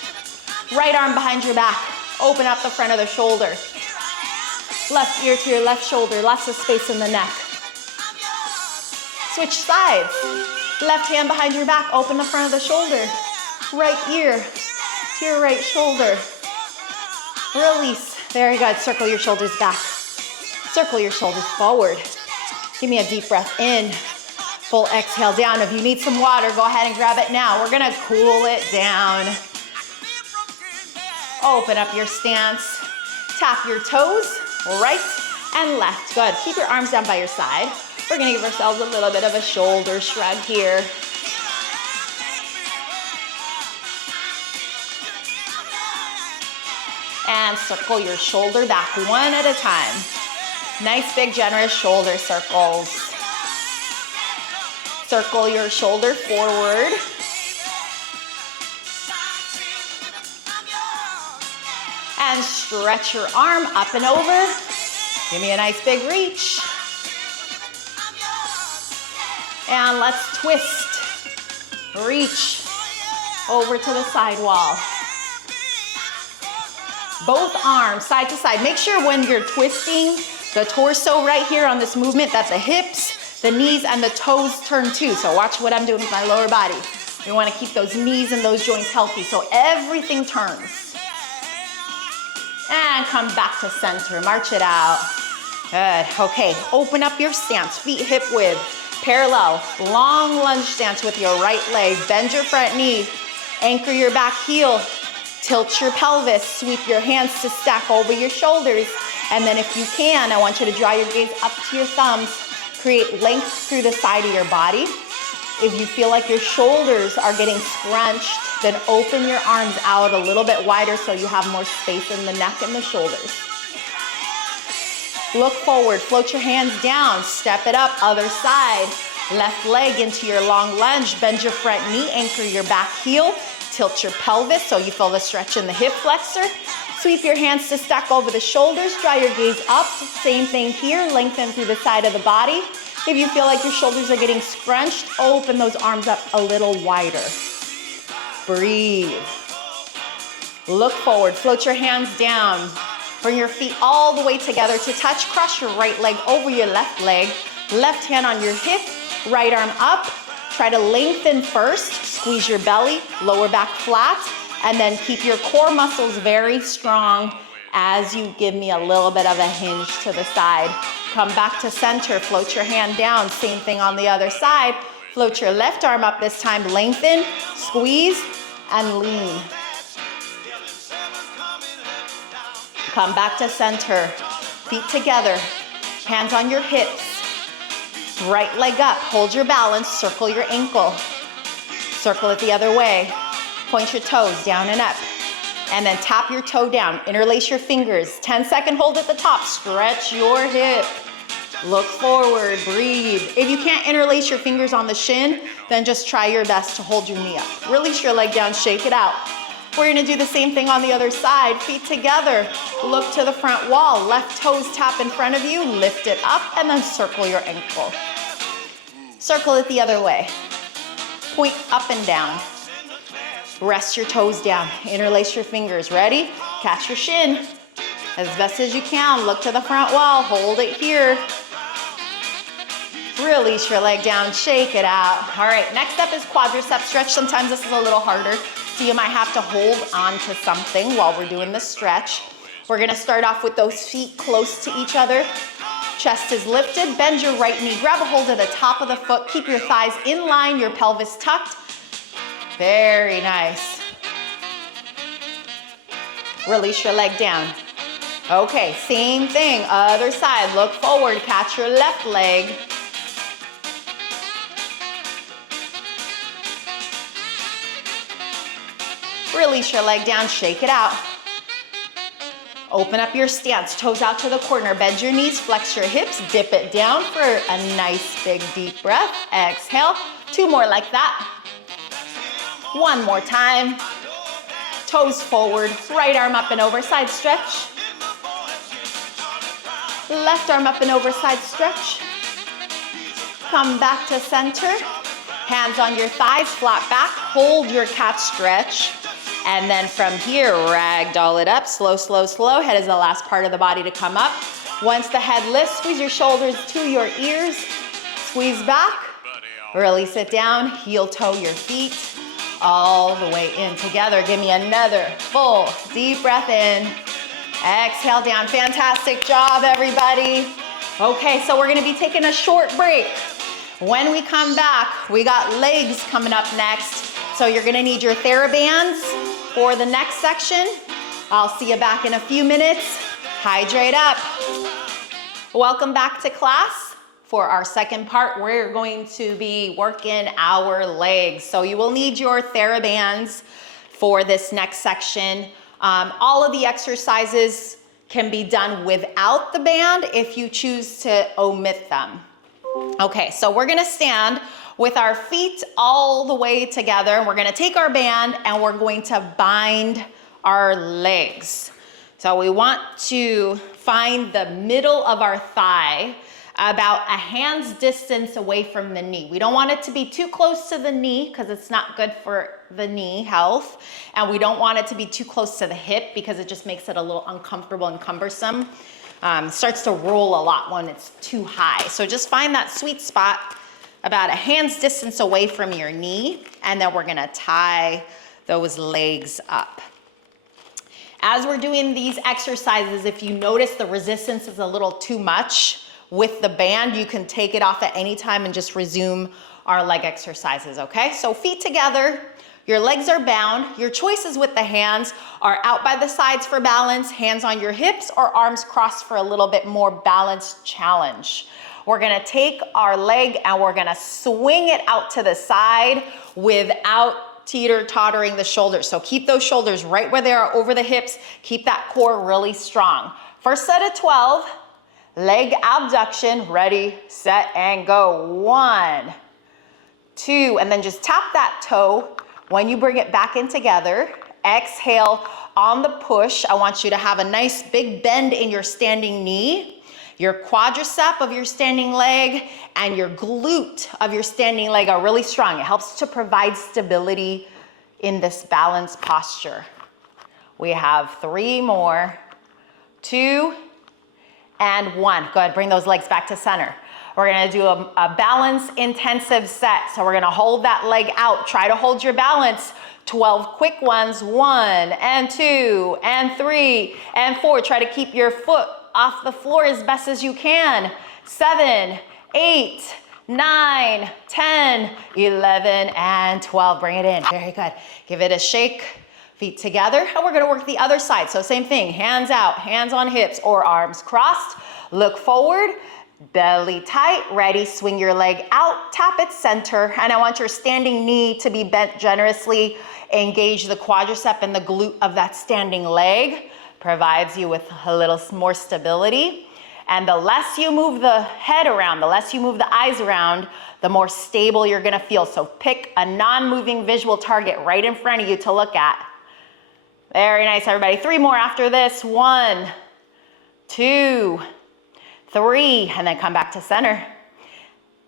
Right arm behind your back. Open up the front of the shoulder. Left ear to your left shoulder. Lots of space in the neck. Switch sides. Left hand behind your back. Open the front of the shoulder. Right ear to your right shoulder. Release. Very good. Circle your shoulders back. Circle your shoulders forward. Give me a deep breath in. Full exhale down. If you need some water, go ahead and grab it now. We're gonna cool it down. Open up your stance. Tap your toes, right and left. Good. Keep your arms down by your side. We're gonna give ourselves a little bit of a shoulder shrug here. And circle your shoulder back one at a time. Nice big generous shoulder circles. Circle your shoulder forward. And And stretch your arm up and over. Give me a nice big reach. And let's twist. Reach over to the side wall. Both arms side to side. Make sure when you're twisting the torso right here on this movement that the hips, the knees, and the toes turn too. So watch what I'm doing with my lower body. We want to keep those knees and those joints healthy so everything turns. And come back to center. March it out. Good. Okay, open up your stance. Feet hip width. Parallel. Long lunge stance with your right leg. Bend your front knee. Anchor your back heel. Tilt your pelvis. Sweep your hands to stack over your shoulders. And then if you can, I want you to draw your gaze up to your thumbs. Create length through the side of your body. If you feel like your shoulders are getting scrunched, then open your arms out a little bit wider so you have more space in the neck and the shoulders. Look forward, float your hands down, step it up, other side. Left leg into your long lunge, bend your front knee, anchor your back heel, tilt your pelvis so you feel the stretch in the hip flexor. Sweep your hands to stack over the shoulders, draw your gaze up. Same thing here, lengthen through the side of the body. If you feel like your shoulders are getting scrunched, open those arms up a little wider. Breathe. Look forward, float your hands down. Bring your feet all the way together to touch. Cross your right leg over your left leg. Left hand on your hip, right arm up. Try to lengthen first. Squeeze your belly, lower back flat, and then keep your core muscles very strong as you give me a little bit of a hinge to the side. Come back to center, float your hand down. Same thing on the other side. Float your left arm up this time, lengthen, squeeze, and lean. Come back to center, feet together, hands on your hips. Right leg up, hold your balance, circle your ankle. Circle it the other way. Point your toes down and up. And then tap your toe down, interlace your fingers. 10-second hold at the top, stretch your hip. Look forward, breathe. If you can't interlace your fingers on the shin, then just try your best to hold your knee up. Release your leg down, shake it out. We're gonna do the same thing on the other side. Feet together, look to the front wall. Left toes tap in front of you, lift it up, and then circle your ankle. Circle it the other way. Point up and down. Rest your toes down, interlace your fingers. Ready? Catch your shin. As best as you can, look to the front wall, hold it here. Release your leg down, shake it out. All right, next up is quadricep stretch. Sometimes this is a little harder, so you might have to hold on to something while we're doing the stretch. We're gonna start off with those feet close to each other. Chest is lifted, bend your right knee, grab a hold of the top of the foot, keep your thighs in line, your pelvis tucked. Very nice. Release your leg down. Okay, same thing, other side. Look forward, catch your left leg. Release your leg down, shake it out. Open up your stance, toes out to the corner. Bend your knees, flex your hips, dip it down for a nice big deep breath. Exhale, 2 more like that. 1 more time. Toes forward, right arm up and over, side stretch. Left arm up and over, side stretch. Come back to center. Hands on your thighs, flat back. Hold your cat stretch. And then from here, ragdoll it up. Slow, slow, slow. Head is the last part of the body to come up. Once the head lifts, squeeze your shoulders to your ears. Squeeze back. Release it down. Heel toe your feet all the way in together. Give me another full deep breath in. Exhale down. Fantastic job, everybody. Okay, so we're gonna be taking a short break. When we come back, we got legs coming up next. So you're gonna need your TheraBands for the next section. I'll see you back in a few minutes. Hydrate up. Welcome back to class. For our second part, we're going to be working our legs. So you will need your TheraBands for this next section. All of the exercises can be done without the band if you choose to omit them. Okay, so we're gonna stand with our feet all the way together. We're gonna take our band and we're going to bind our legs. So we want to find the middle of our thigh, about a hand's distance away from the knee. We don't want it to be too close to the knee because it's not good for the knee health. And we don't want it to be too close to the hip because it just makes it a little uncomfortable and cumbersome. Starts to roll a lot when it's too high. So just find that sweet spot about a hand's distance away from your knee, and then we're gonna tie those legs up. As we're doing these exercises, if you notice the resistance is a little too much with the band, you can take it off at any time and just resume our leg exercises, okay? So feet together, your legs are bound. Your choices with the hands are out by the sides for balance, hands on your hips, or arms crossed for a little bit more balanced challenge. We're gonna take our leg and we're gonna swing it out to the side without teeter-tottering the shoulders. So keep those shoulders right where they are over the hips. Keep that core really strong. First set of 12, leg abduction, ready, set, and go. 1, 2, and then just tap that toe. When you bring it back in together, exhale on the push. I want you to have a nice big bend in your standing knee, your quadricep of your standing leg, and your glute of your standing leg are really strong. It helps to provide stability in this balanced posture. We have 3 more, 2, and 1. Go ahead, bring those legs back to center. We're gonna do a balance intensive set. So we're gonna hold that leg out. Try to hold your balance. 12 quick ones. 1 and 2 and 3 and 4. Try to keep your foot off the floor as best as you can. 7, 8, 9, 10, 11, and 12. Bring it in. Very good. Give it a shake. Feet together, and we're gonna work the other side. So same thing, hands out, hands on hips or arms crossed. Look forward, belly tight, ready, swing your leg out, tap it center, and I want your standing knee to be bent generously. Engage the quadricep and the glute of that standing leg. Provides you with a little more stability. And the less you move the head around, the less you move the eyes around, the more stable you're gonna feel. So pick a non-moving visual target right in front of you to look at. Very nice, everybody. 3 more after this. 1, 2, 3, and then come back to center.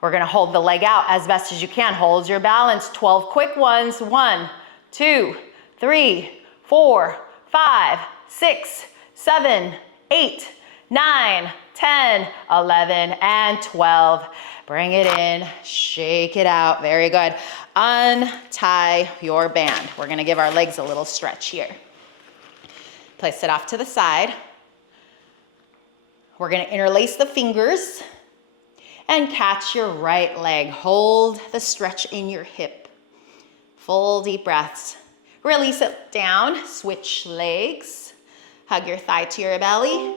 We're gonna hold the leg out as best as you can. Hold your balance. 12 quick ones. 1, 2, 3, 4, 5, 6, 7, 8, 9, 10, 11, and 12. Bring it in, shake it out. Very good. Untie your band. We're gonna give our legs a little stretch here. Place it off to the side. We're gonna interlace the fingers and catch your right leg. Hold the stretch in your hip. Full deep breaths. Release it down, switch legs. Hug your thigh to your belly.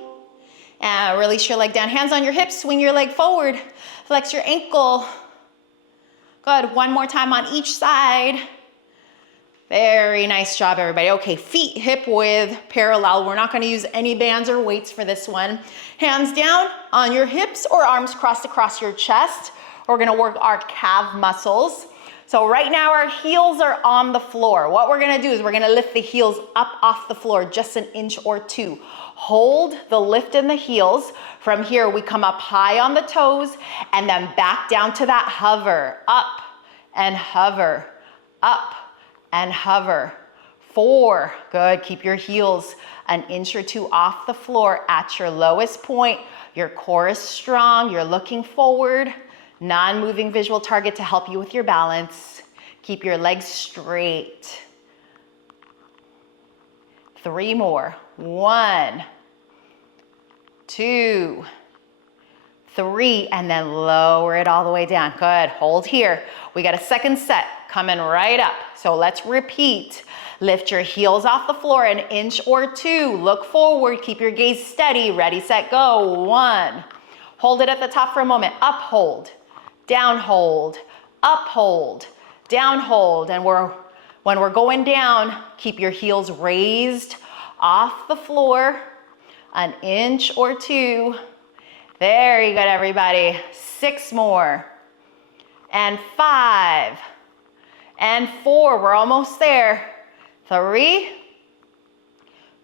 And release your leg down, hands on your hips, swing your leg forward. Flex your ankle. Good, 1 more time on each side. Very nice job, everybody. Okay, feet hip width parallel. We're not gonna use any bands or weights for this one. Hands down on your hips or arms crossed across your chest. We're gonna work our calf muscles. So right now our heels are on the floor. What we're gonna do is we're gonna lift the heels up off the floor just an inch or 2. Hold the lift in the heels. From here, we come up high on the toes and then back down to that hover. Up and hover, up and hover. 4, good, keep your heels an inch or 2 off the floor at your lowest point. Your core is strong, you're looking forward. Non-moving visual target to help you with your balance. Keep your legs straight. 3 more. 1, 2, 3, and then lower it all the way down. Good, hold here. We got a second set coming right up. So let's repeat. Lift your heels off the floor an inch or 2. Look forward, keep your gaze steady. Ready, set, go. 1. Hold it at the top for a moment. Up, hold, down, hold, up, hold, down, hold. And when we're going down, keep your heels raised off the floor an inch or 2. Very good, everybody. 6 more. And 5. And 4. We're almost there. 3,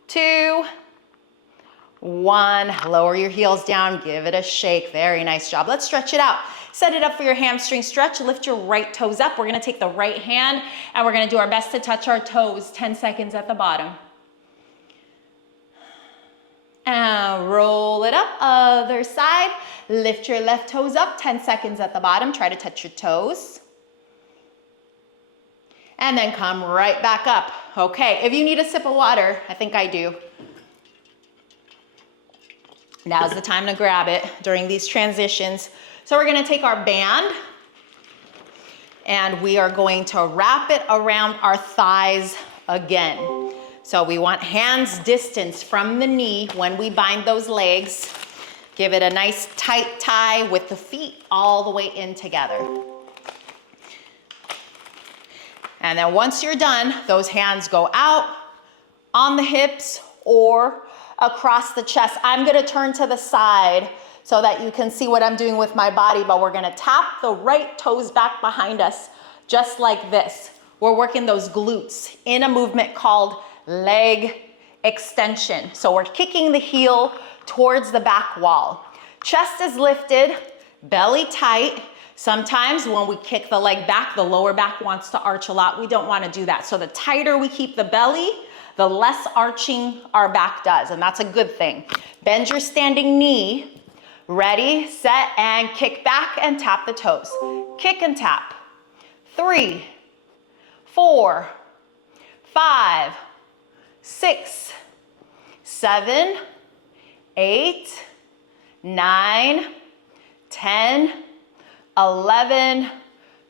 2, 1. Lower your heels down, give it a shake. Very nice job. Let's stretch it out. Set it up for your hamstring stretch. Lift your right toes up. We're gonna take the right hand and we're gonna do our best to touch our toes. 10 seconds at the bottom. And roll it up, other side. Lift your left toes up, 10 seconds at the bottom. Try to touch your toes. And then come right back up. Okay, if you need a sip of water, I think I do. Now's the time to grab it during these transitions. So we're gonna take our band and we are going to wrap it around our thighs again. So we want hands distance from the knee when we bind those legs. Give it a nice tight tie with the feet all the way in together. And then once you're done, those hands go out on the hips or across the chest. I'm gonna turn to the side so that you can see what I'm doing with my body, but we're gonna tap the right toes back behind us, just like this. We're working those glutes in a movement called leg extension. So we're kicking the heel towards the back wall. Chest is lifted, belly tight. Sometimes when we kick the leg back, the lower back wants to arch a lot. We don't want to do that. So the tighter we keep the belly, the less arching our back does, and that's a good thing. Bend your standing knee. Ready, set, and kick back and tap the toes. Kick and tap. 3, 4, 5, 6, 7, 8, 9, 10, 11,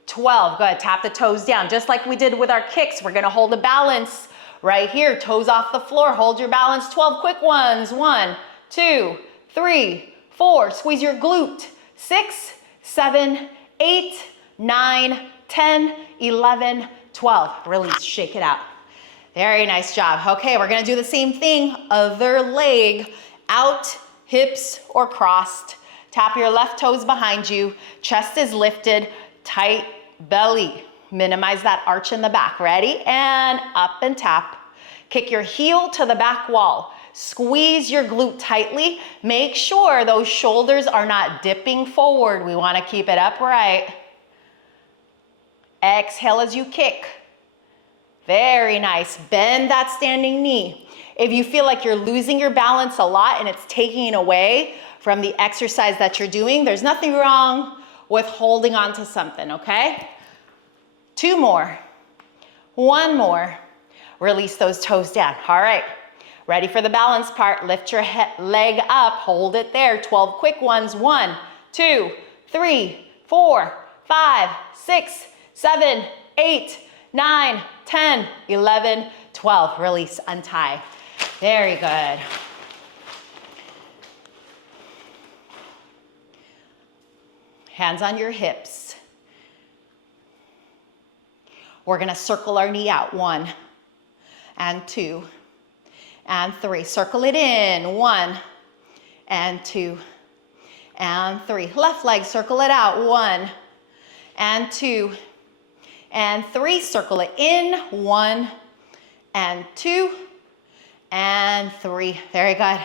12. Go ahead, tap the toes down. Just like we did with our kicks, we're gonna hold a balance right here. Toes off the floor, hold your balance. 12 quick ones. 1, 2, 3, 4. Squeeze your glute. 6, 7, 8, 9, 10, 11, 12. Release, shake it out. Very nice job. Okay, we're gonna do the same thing. Other leg, out, hips or crossed. Tap your left toes behind you. Chest is lifted, tight belly. Minimize that arch in the back. Ready? And up and tap. Kick your heel to the back wall. Squeeze your glute tightly. Make sure those shoulders are not dipping forward. We wanna keep it upright. Exhale as you kick. Very nice. Bend that standing knee. If you feel like you're losing your balance a lot and it's taking away from the exercise that you're doing, there's nothing wrong with holding on to something, okay? 2 more. 1 more. Release those toes down. All right. Ready for the balance part. Lift your leg up. Hold it there. 12 quick ones. 1, 2, 3, 4, 5, 6, 7, 8, 9, 10, 11, 12. Release, untie. Very good. Hands on your hips. We're gonna circle our knee out. 1 and 2 and 3. Circle it in. 1 and 2 and 3. Left leg, circle it out. 1 and 2 and 3. Circle it in. 1 and 2 and 3. Very good.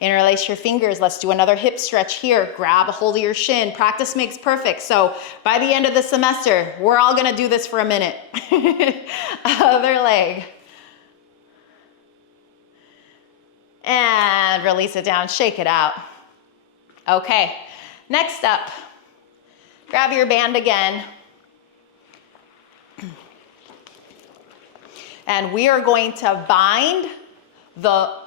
Interlace your fingers. Let's do another hip stretch here. Grab a hold of your shin. Practice makes perfect. So by the end of the semester, we're all gonna do this for a minute. Other leg. And release it down, shake it out. Okay, next up, grab your band again. And we are going to bind the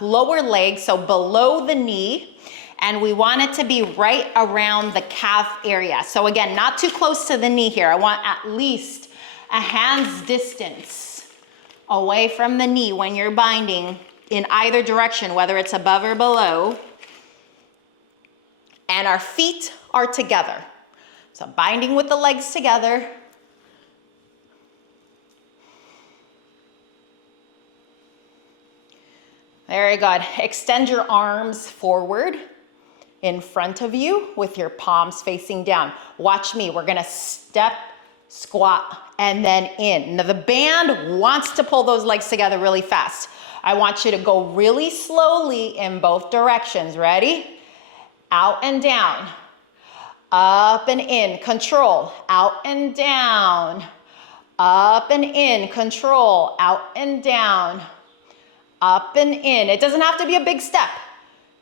lower leg, so below the knee, and we want it to be right around the calf area. So again, not too close to the knee here. I want at least a hand's distance away from the knee when you're binding in either direction, whether it's above or below. And our feet are together. So binding with the legs together. Very good. Extend your arms forward in front of you with your palms facing down. Watch me. We're gonna step, squat, and then in. Now the band wants to pull those legs together really fast. I want you to go really slowly in both directions. Ready? Out and down. Up and in. Control. Out and down. Up and in. Control. Out and down. Up and in. It doesn't have to be a big step.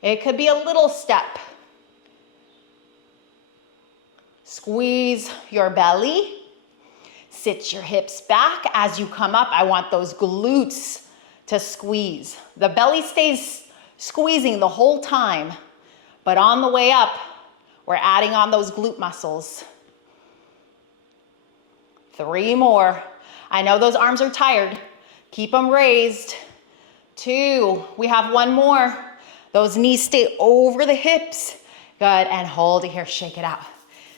It could be a little step. Squeeze your belly. Sit your hips back. As you come up, I want those glutes to squeeze. The belly stays squeezing the whole time, but on the way up, we're adding on those glute muscles. 3 more. I know those arms are tired. Keep them raised. 2. We have 1 more. Those knees stay over the hips. Good, and hold it here. Shake it out.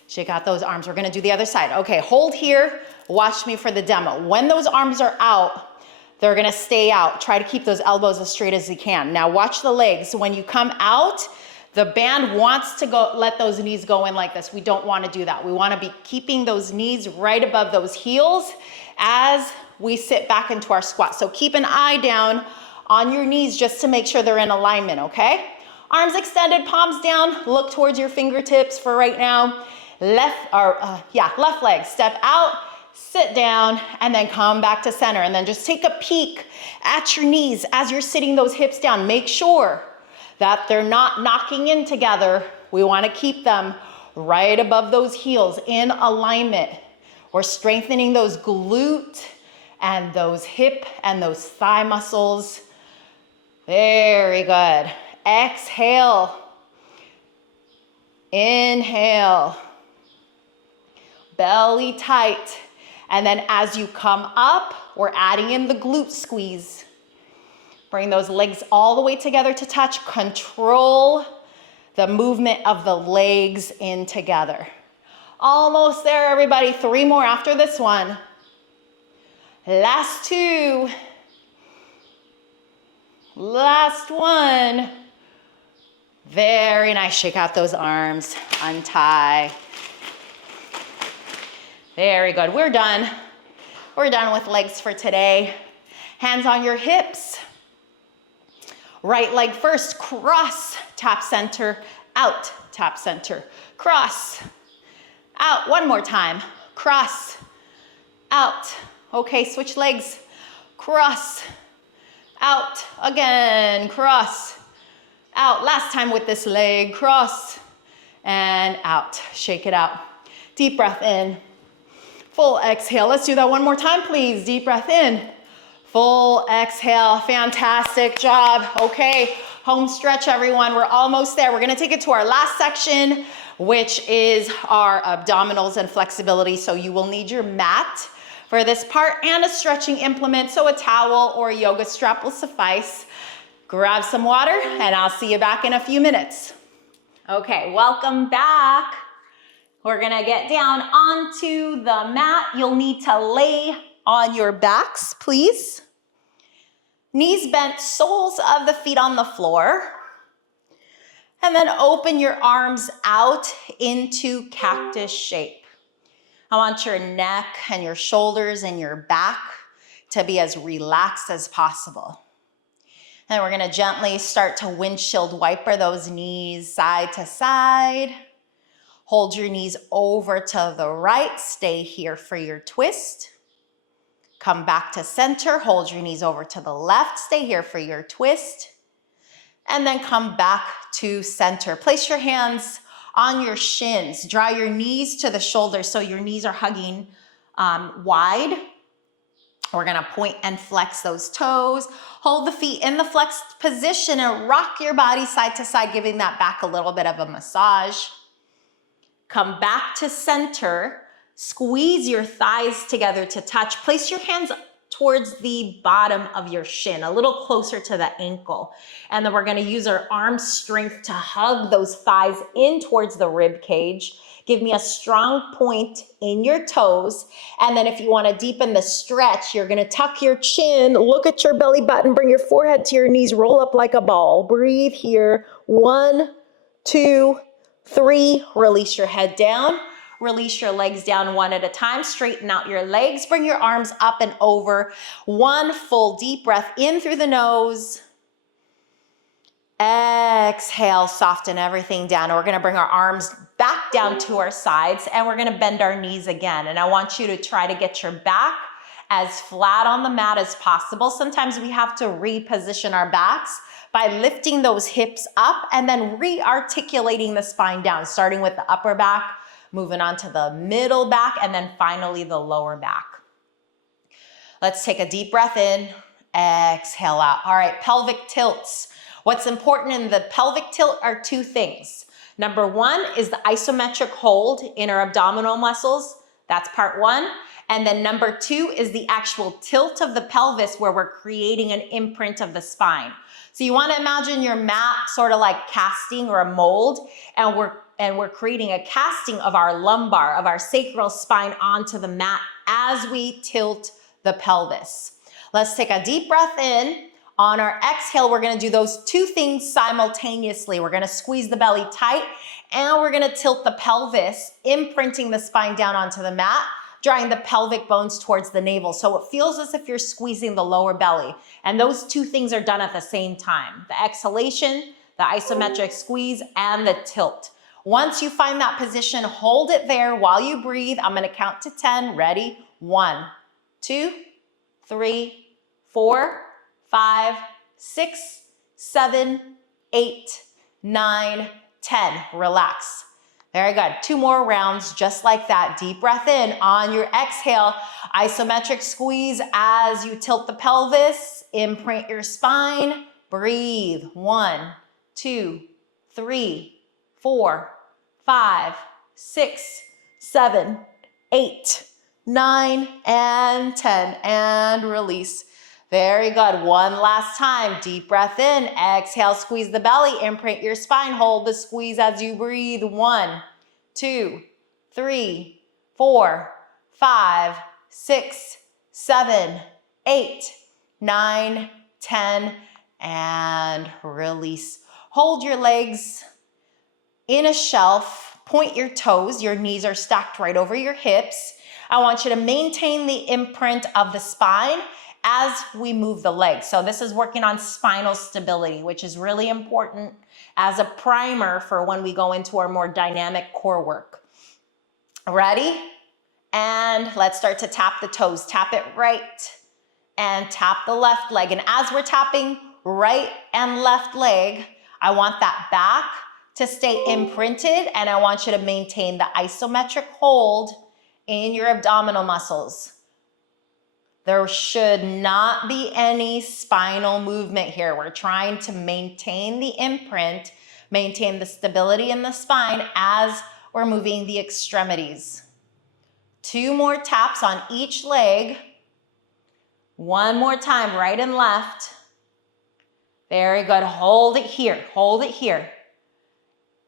Shake out those arms. We're gonna do the other side. Okay, hold here. Watch me for the demo. When those arms are out, they're gonna stay out. Try to keep those elbows as straight as you can. Now watch the legs. When you come out, the band wants to go, let those knees go in like this. We don't wanna do that. We wanna be keeping those knees right above those heels as we sit back into our squat. So keep an eye down on your knees just to make sure they're in alignment, okay? Arms extended, palms down, look towards your fingertips for right now. Left leg, step out, sit down, and then come back to center. And then just take a peek at your knees as you're sitting those hips down. Make sure that they're not knocking in together. We wanna keep them right above those heels in alignment. We're strengthening those glute and those hip and those thigh muscles. Very good. Exhale. Inhale. Belly tight. And then as you come up, we're adding in the glute squeeze. Bring those legs all the way together to touch. Control the movement of the legs in together. Almost there, everybody. 3 more after this one. Last 2. Last 1. Very nice. Shake out those arms. Untie. Very good. We're done. We're done with legs for today. Hands on your hips. Right leg first. Cross. Tap center. Out. Tap center. Cross. Out. 1 more time. Cross. Out. Okay, switch legs. Cross. Out. Again. Cross. Out. Last time with this leg. Cross. And out. Shake it out. Deep breath in. Full exhale. Let's do that 1 more time, please. Deep breath in. Full exhale. Fantastic job. Okay, home stretch, everyone. We're almost there. We're gonna take it to our last section, which is our abdominals and flexibility. So you will need your mat for this part and a stretching implement. So a towel or a yoga strap will suffice. Grab some water and I'll see you back in a few minutes. Okay, welcome back. We're gonna get down onto the mat. You'll need to lay on your backs, please. Knees bent, soles of the feet on the floor. And then open your arms out into cactus shape. I want your neck and your shoulders and your back to be as relaxed as possible. And we're gonna gently start to windshield wiper those knees side to side. Hold your knees over to the right. Stay here for your twist. Come back to center. Hold your knees over to the left. Stay here for your twist. And then come back to center. Place your hands on your shins. Draw your knees to the shoulders so your knees are hugging wide. We're gonna point and flex those toes. Hold the feet in the flexed position and rock your body side to side, giving that back a little bit of a massage. Come back to center. Squeeze your thighs together to touch. Place your hands towards the bottom of your shin, a little closer to the ankle. And then we're gonna use our arm strength to hug those thighs in towards the rib cage. Give me a strong point in your toes. And then if you wanna deepen the stretch, you're gonna tuck your chin, look at your belly button, bring your forehead to your knees, roll up like a ball. Breathe here. 1, 2, 3, release your head down. Release your legs down one at a time. Straighten out your legs. Bring your arms up and over. One full deep breath in through the nose. Exhale, soften everything down. And we're gonna bring our arms back down to our sides and we're gonna bend our knees again. And I want you to try to get your back as flat on the mat as possible. Sometimes we have to reposition our backs by lifting those hips up and then re-articulating the spine down, starting with the upper back, moving on to the middle back, and then finally the lower back. Let's take a deep breath in, exhale out. All right, pelvic tilts. What's important in the pelvic tilt are two things. Number one is the isometric hold in our abdominal muscles. That's part one. And then number two is the actual tilt of the pelvis where we're creating an imprint of the spine. So you want to imagine your mat sort of like casting or a mold, and we're creating a casting of our lumbar, of our sacral spine onto the mat as we tilt the pelvis. Let's take a deep breath in. On our exhale, we're gonna do those two things simultaneously. We're gonna squeeze the belly tight and we're gonna tilt the pelvis, imprinting the spine down onto the mat, drawing the pelvic bones towards the navel. So it feels as if you're squeezing the lower belly. And those two things are done at the same time. The exhalation, the isometric squeeze, and the tilt. Once you find that position, hold it there while you breathe. I'm gonna count to 10. Ready? 1, 2, 3, 4, 5, 6, 7, 8, 9, 10. Relax. Very good. 2 more rounds just like that. Deep breath in. On your exhale, isometric squeeze as you tilt the pelvis. Imprint your spine. Breathe. 1, 2, 3, 4, 5, 6, 7, 8, 9, and 10. And release. Very good. One last time. Deep breath in. Exhale, squeeze the belly. Imprint your spine. Hold the squeeze as you breathe. 1, 2, 3, 4, 5, 6, 7, 8, 9, 10, and release. Hold your legs in a shelf. Point your toes. Your knees are stacked right over your hips. I want you to maintain the imprint of the spine as we move the legs. So this is working on spinal stability, which is really important as a primer for when we go into our more dynamic core work. Ready? And let's start to tap the toes. Tap it right and tap the left leg. And as we're tapping right and left leg, I want that back to stay imprinted and I want you to maintain the isometric hold in your abdominal muscles. There should not be any spinal movement here. We're trying to maintain the imprint, maintain the stability in the spine as we're moving the extremities. 2 more taps on each leg. 1 more time, right and left. Very good. Hold it here. Hold it here.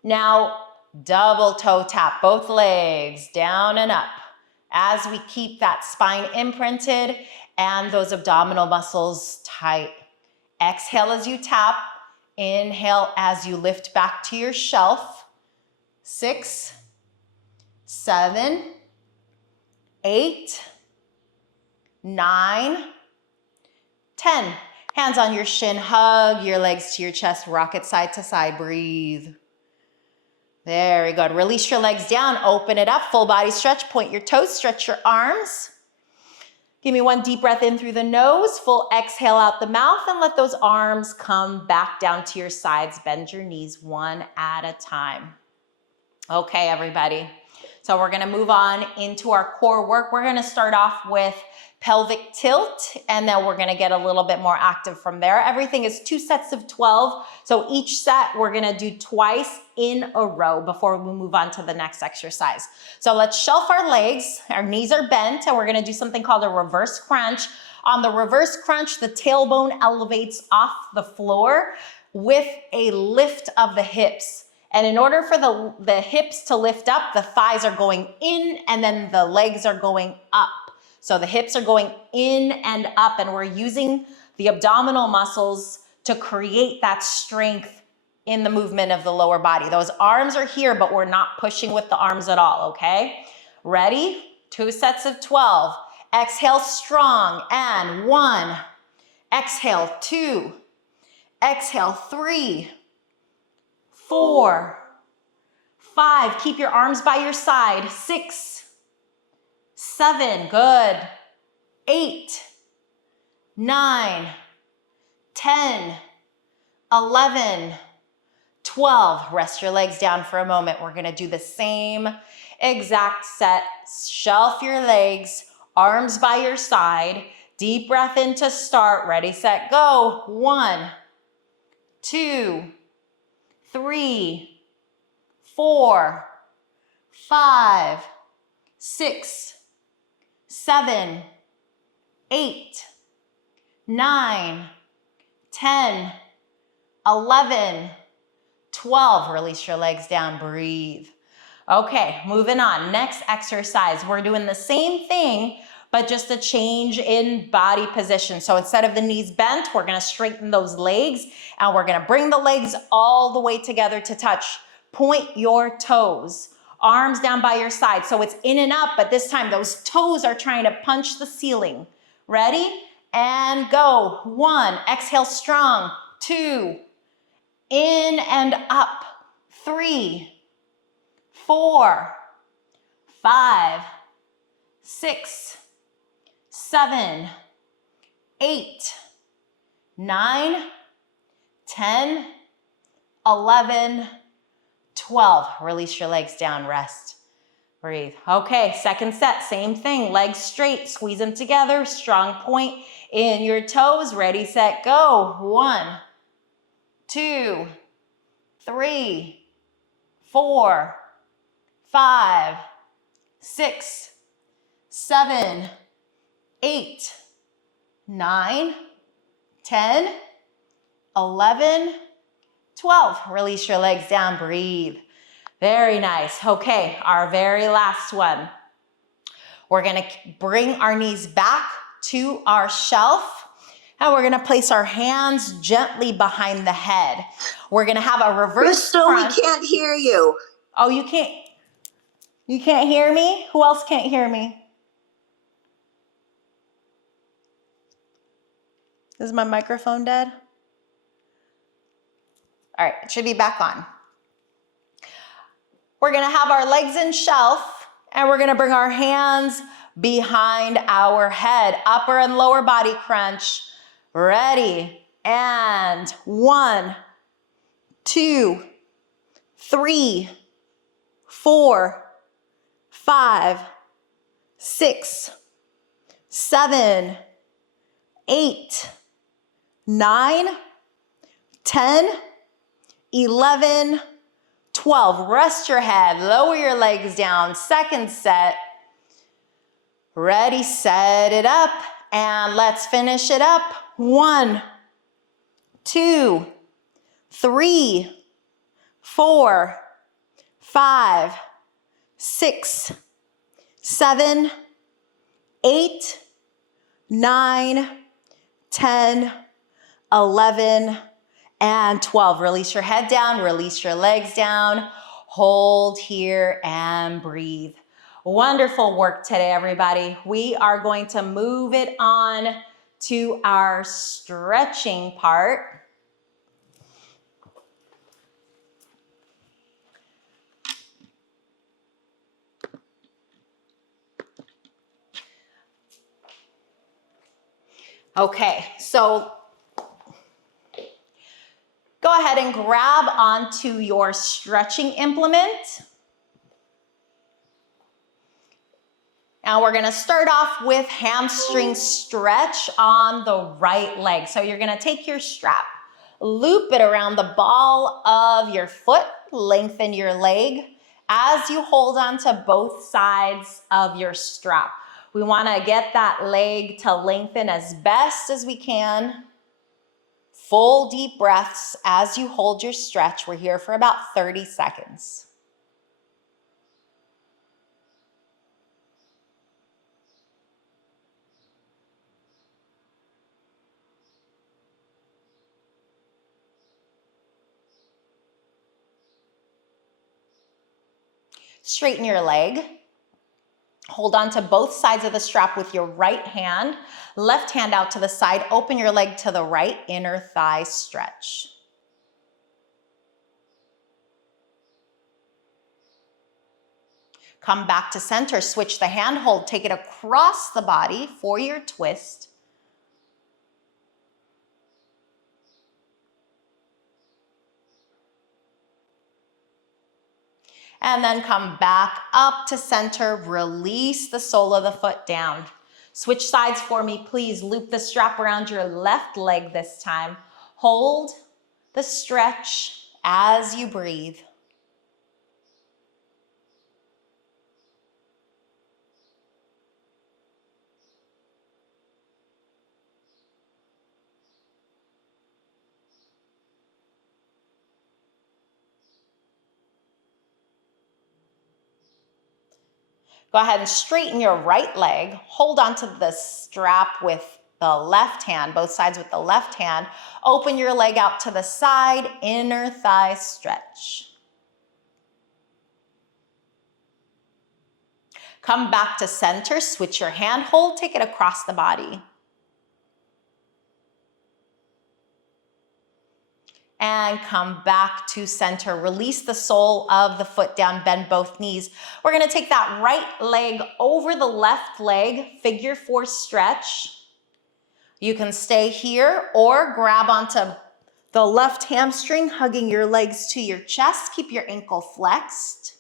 Now, double toe tap, both legs down and up, as we keep that spine imprinted and those abdominal muscles tight. Exhale as you tap. Inhale as you lift back to your shelf. 6, 7, 8, 9, 10. Hands on your shin, hug your legs to your chest, rock it side to side, breathe. Very good. Release your legs down, open it up, full body stretch, point your toes, stretch your arms. Give me 1 deep breath in through the nose, full exhale out the mouth, and let those arms come back down to your sides. Bend your knees 1 at a time. Okay, everybody. So we're gonna move on into our core work. We're gonna start off with pelvic tilt, and then we're gonna get a little bit more active from there. Everything is 2 sets of 12. So each set we're gonna do twice in a row before we move on to the next exercise. So let's shelf our legs, our knees are bent, and we're gonna do something called a reverse crunch. On the reverse crunch, the tailbone elevates off the floor with a lift of the hips. And in order for the hips to lift up, the thighs are going in and then the legs are going up. So the hips are going in and up, and we're using the abdominal muscles to create that strength in the movement of the lower body. Those arms are here, but we're not pushing with the arms at all, okay? Ready? 2 sets of 12. Exhale strong, and 1. Exhale, 2. Exhale, 3, 4, 5. Keep your arms by your side. 6, 7, good. 8, 9, 10, 11, 12. Rest your legs down for a moment. We're gonna do the same exact set. Shelf your legs, arms by your side. Deep breath in to start. Ready, set, go. 1, 2, 3, 4, 5, 6, 7, 8, 9, 10, 11, 12. Release your legs down, breathe. Okay, moving on. Next exercise, we're doing the same thing, but just a change in body position. So instead of the knees bent, we're gonna straighten those legs, and we're gonna bring the legs all the way together to touch. Point your toes. Arms down by your side. So it's in and up, but this time those toes are trying to punch the ceiling. Ready? And go. 1, exhale strong. 2, in and up. 3, 4, 5, 6, 7, 8, 9, 10, 11, 12. Release your legs down, rest, breathe. Okay, second set, same thing. Legs straight, squeeze them together, strong point in your toes. Ready, set, go. 1, 2, 3, 4, 5, 6, 7, 8, 9, 10, 11, 12. Release your legs down, breathe. Very nice. Okay, our very last one. We're gonna bring our knees back to our shelf, and we're gonna place our hands gently behind the head. We're gonna have a reverse Crystal, crunch. we can't hear you. Oh, you can't hear me? Who else can't hear me? Is my microphone dead? All right, it should be back on. We're gonna have our legs in shelf, and we're gonna bring our hands behind our head. Upper and lower body crunch. Ready, and 1, 2, 3, 4, 5, 6, 7, 8, 9, 10, 11, 12. Rest your head, lower your legs down. Second set. Ready, set it up, and let's finish it up. 1, 2, 3, 4, 5, 6, 7, 8, 9, 10, 11, and 12. Release your head down, release your legs down, hold here and breathe. Wonderful work today, everybody. We are going to move it on to our stretching part. Okay, so go ahead and grab onto your stretching implement. Now we're gonna start off with hamstring stretch on the right leg. So you're gonna take your strap, loop it around the ball of your foot, lengthen your leg as you hold on to both sides of your strap. We wanna get that leg to lengthen as best as we can. Full deep breaths as you hold your stretch. We're here for about 30 seconds. Straighten your leg. Hold on to both sides of the strap with your right hand. Left hand out to the side. Open your leg to the right. Inner thigh stretch. Come back to center. Switch the hand hold. Take it across the body for your twist. And then come back up to center. Release the sole of the foot down. Switch sides for me, please. Loop the strap around your left leg this time. Hold the stretch as you breathe. Go ahead and straighten your right leg. Hold onto the strap with the left hand, both sides with the left hand. Open your leg out to the side, inner thigh stretch. Come back to center, switch your hand hold, take it across the body. And come back to center. Release the sole of the foot down, bend both knees. We're gonna take that right leg over the left leg, figure four stretch. You can stay here or grab onto the left hamstring, hugging your legs to your chest. Keep your ankle flexed.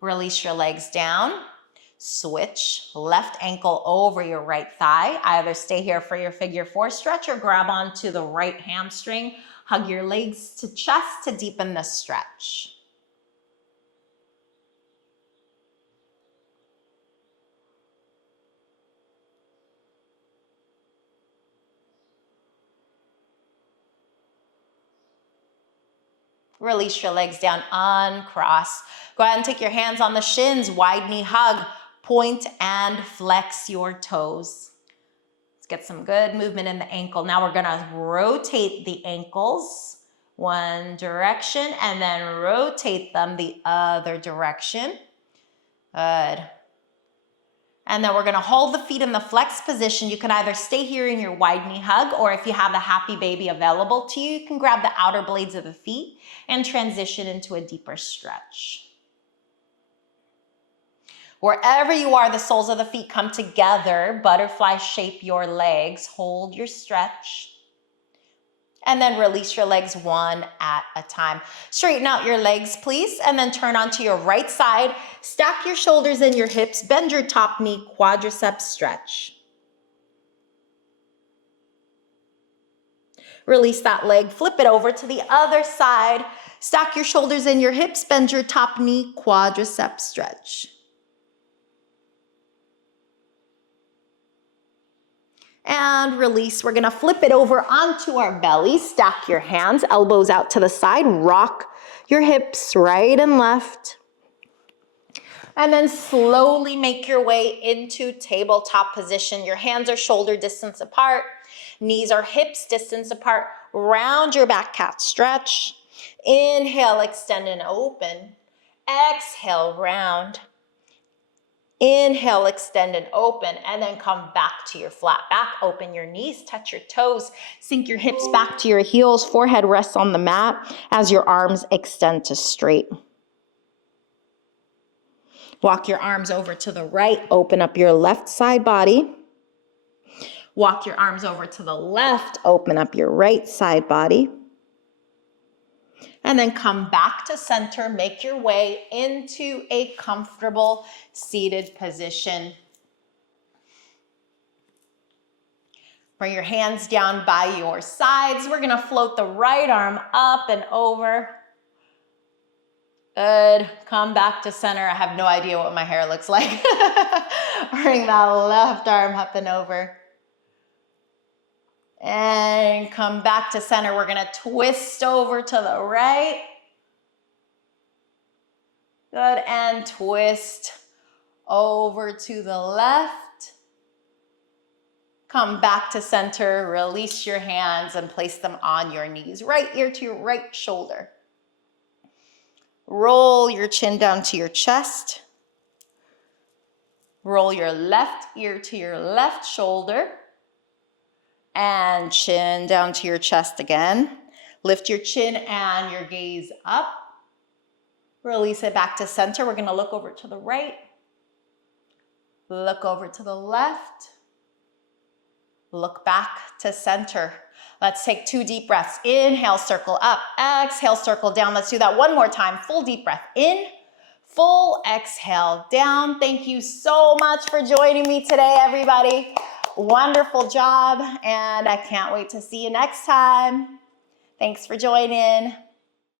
Release your legs down. Switch left ankle over your right thigh. Either stay here for your figure four stretch or grab onto the right hamstring. Hug your legs to chest to deepen the stretch. Release your legs down, uncross. Go ahead and take your hands on the shins, wide knee hug, point and flex your toes. Let's get some good movement in the ankle. Now we're gonna rotate the ankles one direction and then rotate them the other direction. Good. And then we're gonna hold the feet in the flex position. You can either stay here in your wide knee hug, or if you have the happy baby available to you, you can grab the outer blades of the feet and transition into a deeper stretch. Wherever you are, the soles of the feet come together, butterfly shape your legs, hold your stretch. And then release your legs one at a time. Straighten out your legs, please, and then turn onto your right side. Stack your shoulders and your hips, bend your top knee, quadriceps stretch. Release that leg, flip it over to the other side. Stack your shoulders and your hips, bend your top knee, quadriceps stretch. And release. We're gonna flip it over onto our belly. Stack your hands, elbows out to the side. Rock your hips right and left. And then slowly make your way into tabletop position. Your hands are shoulder distance apart. Knees are hips distance apart. Round your back cat stretch. Inhale, extend and open. Exhale, round. Inhale, extend and open, and then come back to your flat back. Open your knees, touch your toes, sink your hips back to your heels, forehead rests on the mat as your arms extend to straight. Walk your arms over to the right, open up your left side body. Walk your arms over to the left, open up your right side body. And then come back to center, make your way into a comfortable seated position. Bring your hands down by your sides. We're gonna float the right arm up and over. Good, come back to center. I have no idea what my hair looks like. Bring that left arm up and over. And come back to center. We're gonna twist over to the right. Good, and twist over to the left. Come back to center, release your hands and place them on your knees. Right ear to your right shoulder. Roll your chin down to your chest. Roll your left ear to your left shoulder. And chin down to your chest again. Lift your chin and your gaze up. Release it back to center. We're gonna look over to the right. Look over to the left. Look back to center. Let's take 2 deep breaths. Inhale, circle up. Exhale, circle down. Let's do that one more time. Full deep breath in. Full exhale down. Thank you so much for joining me today, everybody. Wonderful job, and I can't wait to see you next time. Thanks for joining.